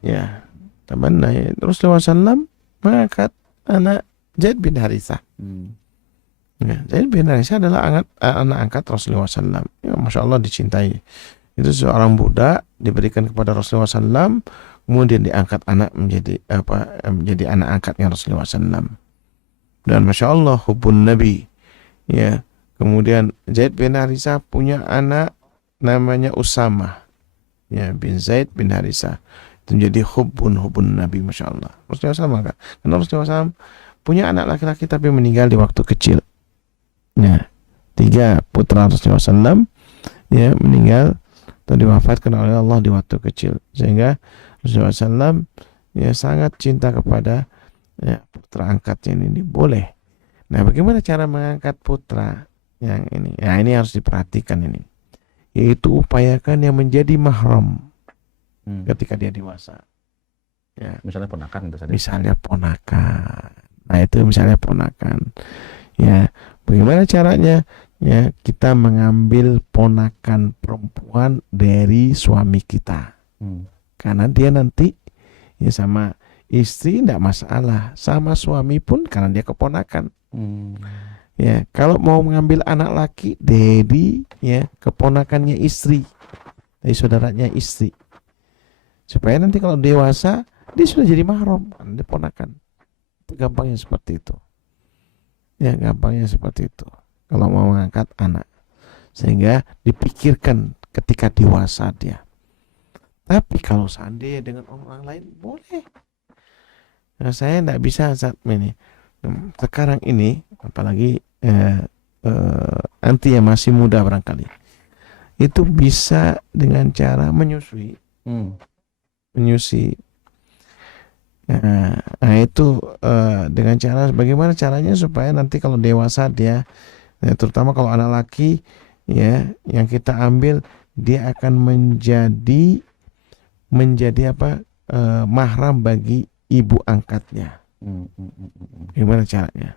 Ya, tabanna. Rasulullah SAW mengangkat anak Zaid bin Harithah. Ya, Zaid bin Harithah adalah anak angkat Rasulullah SAW. Ya, Masya Allah dicintai. Itu seorang budak diberikan kepada Rasulullah SAW, kemudian diangkat anak menjadi anak angkatnya Rasulullah SAW. Dan Masya Allah hubun Nabi. Ya, kemudian Zaid bin Harithah punya anak namanya Usamah. Ya, bin Zaid bin Harithah. Itu menjadi hubun Nabi, Masya Allah. Rasulullah SAW kan? Karena Rasulullah SAW punya anak laki-laki tapi meninggal di waktu kecil. Ya, 3 putra Rasulullah SAW ya meninggal atau diwafatkan oleh Allah di waktu kecil, sehingga Rasulullah SAW ya sangat cinta kepada putra angkatnya ini. Boleh. Nah, bagaimana cara mengangkat putra yang ini? Nah, ini harus diperhatikan ini. Yaitu upayakan yang menjadi mahram ketika dia dewasa. Ya, misalnya ponakan itu tadi. Misalnya ponakan. Nah, itu misalnya ponakan. Ya, bagaimana caranya? Ya, kita mengambil ponakan perempuan dari suami kita. Karena dia nanti ya sama istri tidak masalah, sama suami pun karena dia keponakan. Ya, kalau mau mengambil anak laki dari keponakannya istri, dari saudaranya istri, supaya nanti kalau dewasa dia sudah jadi mahram karena dia ponakan. Gampangnya seperti itu. Ya, gampangnya seperti itu. Kalau mau mengangkat anak, sehingga dipikirkan ketika dewasa dia. Tapi kalau seandainya dengan orang lain boleh. Nah, saya tidak bisa saat ini. Sekarang ini, apalagi anti yang masih muda barangkali, itu bisa dengan cara menyusui. Menyusui. Nah, itu dengan cara bagaimana caranya supaya nanti kalau dewasa dia, terutama kalau anak laki ya yang kita ambil, dia akan menjadi mahram bagi ibu angkatnya. Gimana caranya?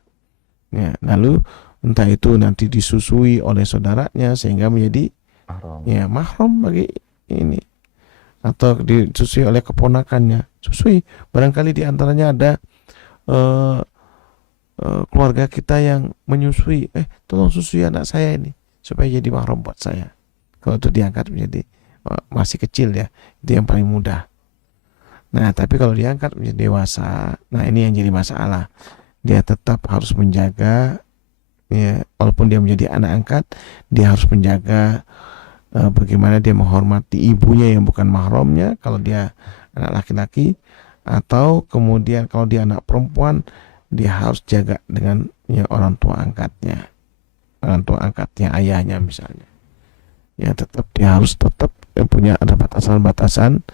Ya, lalu entah itu nanti disusui oleh saudaranya sehingga menjadi Haram. ya mahram bagi ini, atau disusui oleh keponakannya, susui. Barangkali di antaranya ada eh, keluarga kita yang menyusui, tolong susui anak saya ini supaya jadi mahram buat saya. Kalau itu diangkat menjadi masih kecil ya, itu yang paling mudah. Nah, tapi kalau diangkat menjadi dewasa, nah ini yang jadi masalah. Dia tetap harus menjaga, ya, walaupun dia menjadi anak angkat, dia harus menjaga bagaimana dia menghormati ibunya yang bukan mahramnya kalau dia anak laki-laki, atau kemudian kalau dia anak perempuan, dia harus jaga dengan ya orang tua angkatnya, ayahnya misalnya. Ya tetap dia harus tetap punya ada batasan-batasan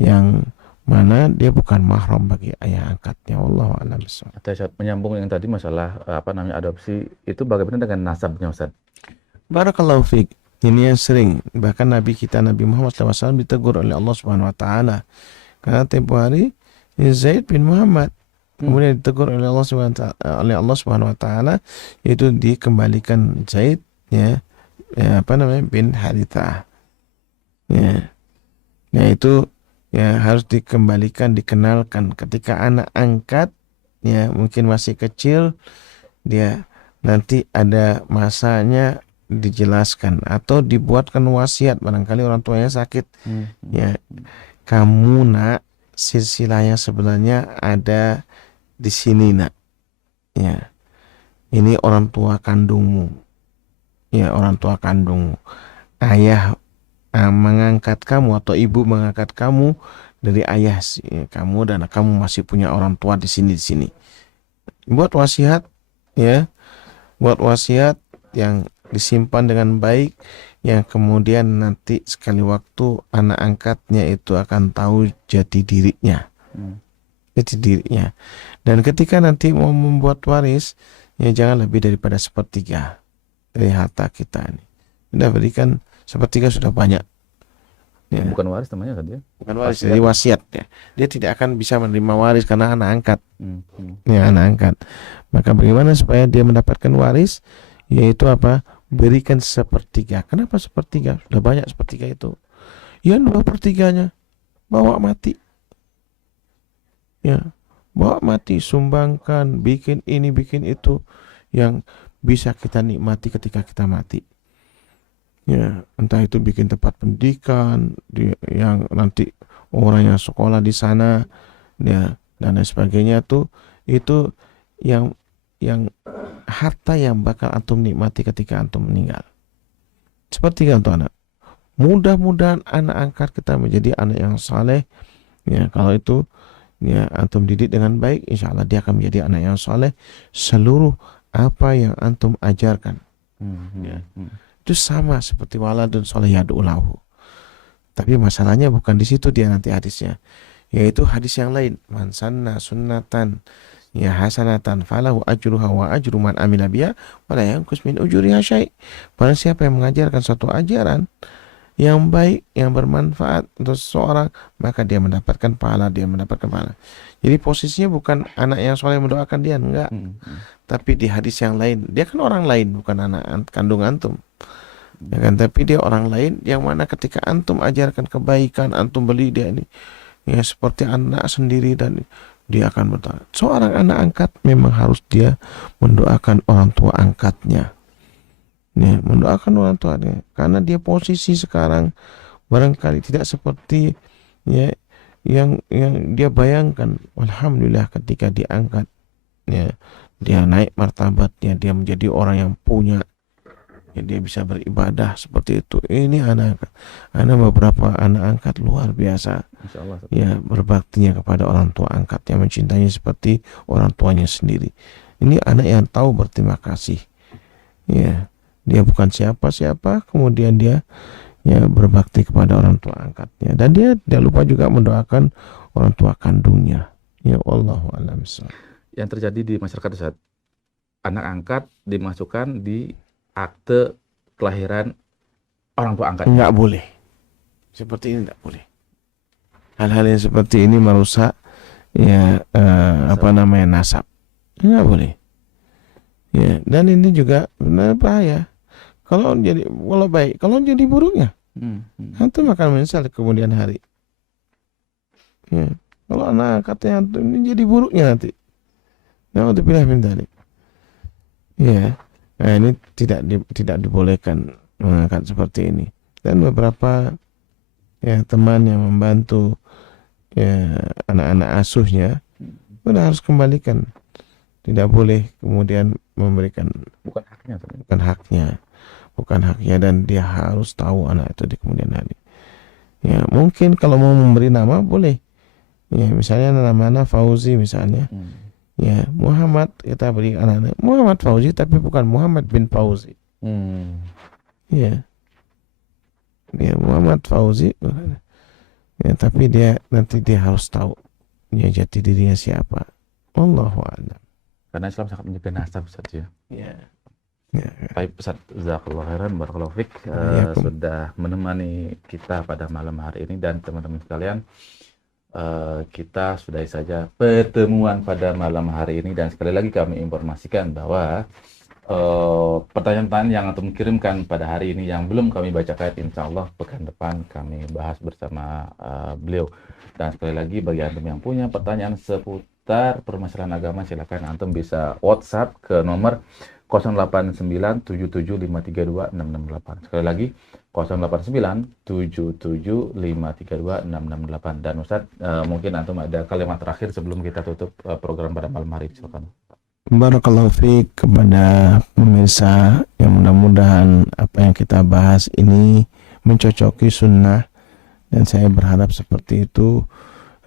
yang mana dia bukan mahram bagi ayah angkatnya. Wallahu a'lam bishawab. Ustaz, menyambung yang tadi masalah adopsi, itu bagaimana dengan nasabnya, Ustaz? Barakallahu fiik. Ini yang sering, bahkan Nabi kita Nabi Muhammad SAW ditegur oleh Allah Subhanahu wa taala karena tempo hari Zaid bin Muhammad kemudian ditegur oleh Allah Subhanahu wa taala, yaitu dikembalikan Zaid bin Harithah. Ya. Ya itu ya harus dikembalikan, dikenalkan ketika anak angkat ya mungkin masih kecil, dia nanti ada masanya dijelaskan atau dibuatkan wasiat, barangkali orang tuanya sakit. Ya, kamu nak, silsilahnya sebenarnya ada di sini nak. Ya, ini orang tua kandungmu. Ya, orang tua kandungmu. Ayah mengangkat kamu atau ibu mengangkat kamu dari ayah kamu, dan kamu masih punya orang tua di sini. Buat wasiat ya, buat wasiat yang disimpan dengan baik, yang kemudian nanti sekali waktu anak angkatnya itu akan tahu jati dirinya. Dan ketika nanti mau membuat waris, ya jangan lebih daripada sepertiga dari harta kita ini. Sudah berikan sepertiga, sudah banyak. Ya. Bukan waris namanya tadi ya? Bukan waris, jadi wasiat ya. Dia tidak akan bisa menerima waris karena anak angkat. Ya, anak angkat. Maka bagaimana supaya dia mendapatkan waris? Yaitu apa? Berikan sepertiga. Kenapa sepertiga? Sudah banyak sepertiga itu. Ya 2/3-nya bawa mati. Ya, bawa mati, sumbangkan, bikin ini, bikin itu yang bisa kita nikmati ketika kita mati. Ya, entah itu bikin tempat pendidikan yang nanti orang yang sekolah di sana, ya, dan lain sebagainya tuh, itu yang harta yang bakal antum nikmati ketika antum meninggal. Seperti untuk anak. Mudah-mudahan anak angkat kita menjadi anak yang saleh. Ya, kalau itu ya antum didik dengan baik, insya Allah dia akan menjadi anak yang saleh. Seluruh apa yang antum ajarkan. Ya. Itu sama seperti waladun soleh yad'u lahu. Tapi masalahnya bukan di situ dia nanti hadisnya, yaitu hadis yang lain, man sanna sunnatan ya hasanatan falahu ajruha wa ajru man amila biha wa la yanqus min ujuriha syai'. Barang siapa yang mengajarkan suatu ajaran yang baik, yang bermanfaat untuk seseorang, maka dia mendapatkan pahala, Jadi posisinya bukan anak yang soleh mendoakan dia, enggak. Tapi di hadis yang lain, dia kan orang lain, bukan anak kandung antum. Ya kan, tapi dia orang lain yang mana ketika antum ajarkan kebaikan, antum beli dia ini ya seperti anak sendiri, dan dia akan berdoa. Seorang anak angkat memang harus dia mendoakan orang tua angkatnya. Ya, mendoakan orang tuanya, karena dia posisi sekarang barangkali tidak seperti ya yang dia bayangkan. Alhamdulillah ketika diangkat ya, dia naik martabatnya, dia menjadi orang yang punya ya, dia bisa beribadah seperti itu. Ini anak beberapa anak angkat luar biasa. Insya Allah. Ya, berbaktinya kepada orang tua angkatnya, mencintainya seperti orang tuanya sendiri. Ini anak yang tahu berterima kasih. Ya, dia bukan siapa-siapa, kemudian dia ya berbakti kepada orang tua angkatnya, dan dia tidak lupa juga mendoakan orang tua kandungnya. Ya, wallahu a'lam bishawab. Yang terjadi di masyarakat saat anak angkat dimasukkan di akte kelahiran orang tua angkat. Enggak boleh. Seperti ini enggak boleh. Hal-hal yang seperti ini merusak ya apa namanya nasab, nggak boleh. Ya, dan ini juga benar bahaya. Kalau baik, kalau jadi buruknya, antum akan menyesal di kemudian hari. Ya. Kalau anak katanya antum ini jadi buruknya nanti. Nah, untuk pilih min dzalik. Ya. Nah, ini tidak dibolehkan mengangkat seperti ini. Dan beberapa ya teman yang membantu ya anak-anak asuhnya udah harus kembalikan. Tidak boleh kemudian memberikan Bukan haknya. bukan haknya. Bukan haknya, dan dia harus tahu anak itu di kemudian hari. Ya, mungkin kalau mau memberi nama boleh. Ya, misalnya nama Fauzi misalnya. Ya, Muhammad, kita beri anak Muhammad Fauzi, tapi bukan Muhammad bin Fauzi. Ya. Ya, Muhammad Fauzi. Ya, tapi nanti dia harus tahu ya jati dirinya siapa. Wallahu a'lam. Karena Islam sangat menjaga nasab, Ustaz ya. Ya. Baik, Ustaz, jazakallahu khairan, barakallahu fik, sudah menemani kita pada malam hari ini. Dan teman-teman sekalian, kita sudahi saja pertemuan pada malam hari ini. Dan sekali lagi kami informasikan bahwa pertanyaan-pertanyaan yang antum kirimkan pada hari ini yang belum kami bacakan, insya Allah pekan depan kami bahas bersama beliau. Dan sekali lagi, bagi antum yang punya pertanyaan seputar permasalahan agama, silakan antum bisa WhatsApp ke nomor 089775326668. Sekali lagi 089775326668. Dan Ustadz, mungkin antum ada kalimat terakhir sebelum kita tutup program pada malam hari ini, silakan. Barakallahu fiik kepada pemirsa, yang mudah-mudahan apa yang kita bahas ini mencocoki sunnah, dan saya berharap seperti itu.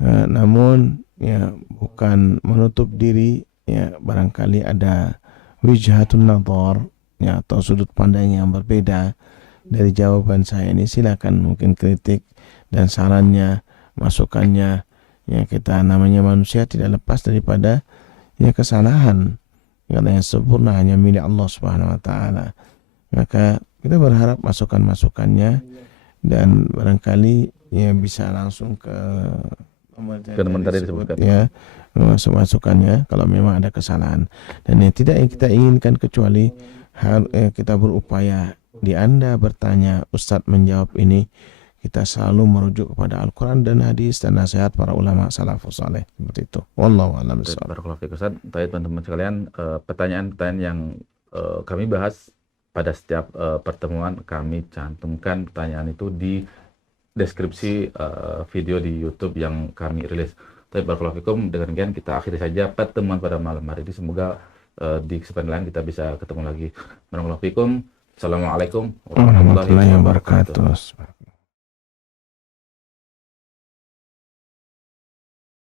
Namun ya bukan menutup diri, ya barangkali ada wijhatun nadhar ya, atau sudut pandang yang berbeda dari jawaban saya ini. Silakan mungkin kritik dan sarannya, masukannya. Ya, kita namanya manusia tidak lepas daripada ya kesalahan, karena yang sempurna hanya milik Allah Subhanahu wa taala. Maka kita berharap masukan-masukannya, dan barangkali ya bisa langsung ke nomor tadi disebutkan ya, masukannya kalau memang ada kesalahan. Dan yang tidak kita inginkan kecuali kita berupaya di Anda bertanya, Ustadz menjawab ini, kita selalu merujuk kepada Al-Quran dan hadis dan nasihat para ulama salafus saleh, seperti itu. Wallahu a'lam bishawab. Barakallahu fiik, Ustaz. Baik, teman-teman sekalian, pertanyaan-pertanyaan yang kami bahas pada setiap pertemuan, kami cantumkan pertanyaan itu di deskripsi video di YouTube yang kami rilis. Tapi barakallahu fikum, dengan demikian kita akhiri saja pertemuan pada malam hari ini. Semoga di kesempatan lain kita bisa ketemu lagi. Barakallahu fikum. Assalamualaikum warahmatullahi wabarakatuh.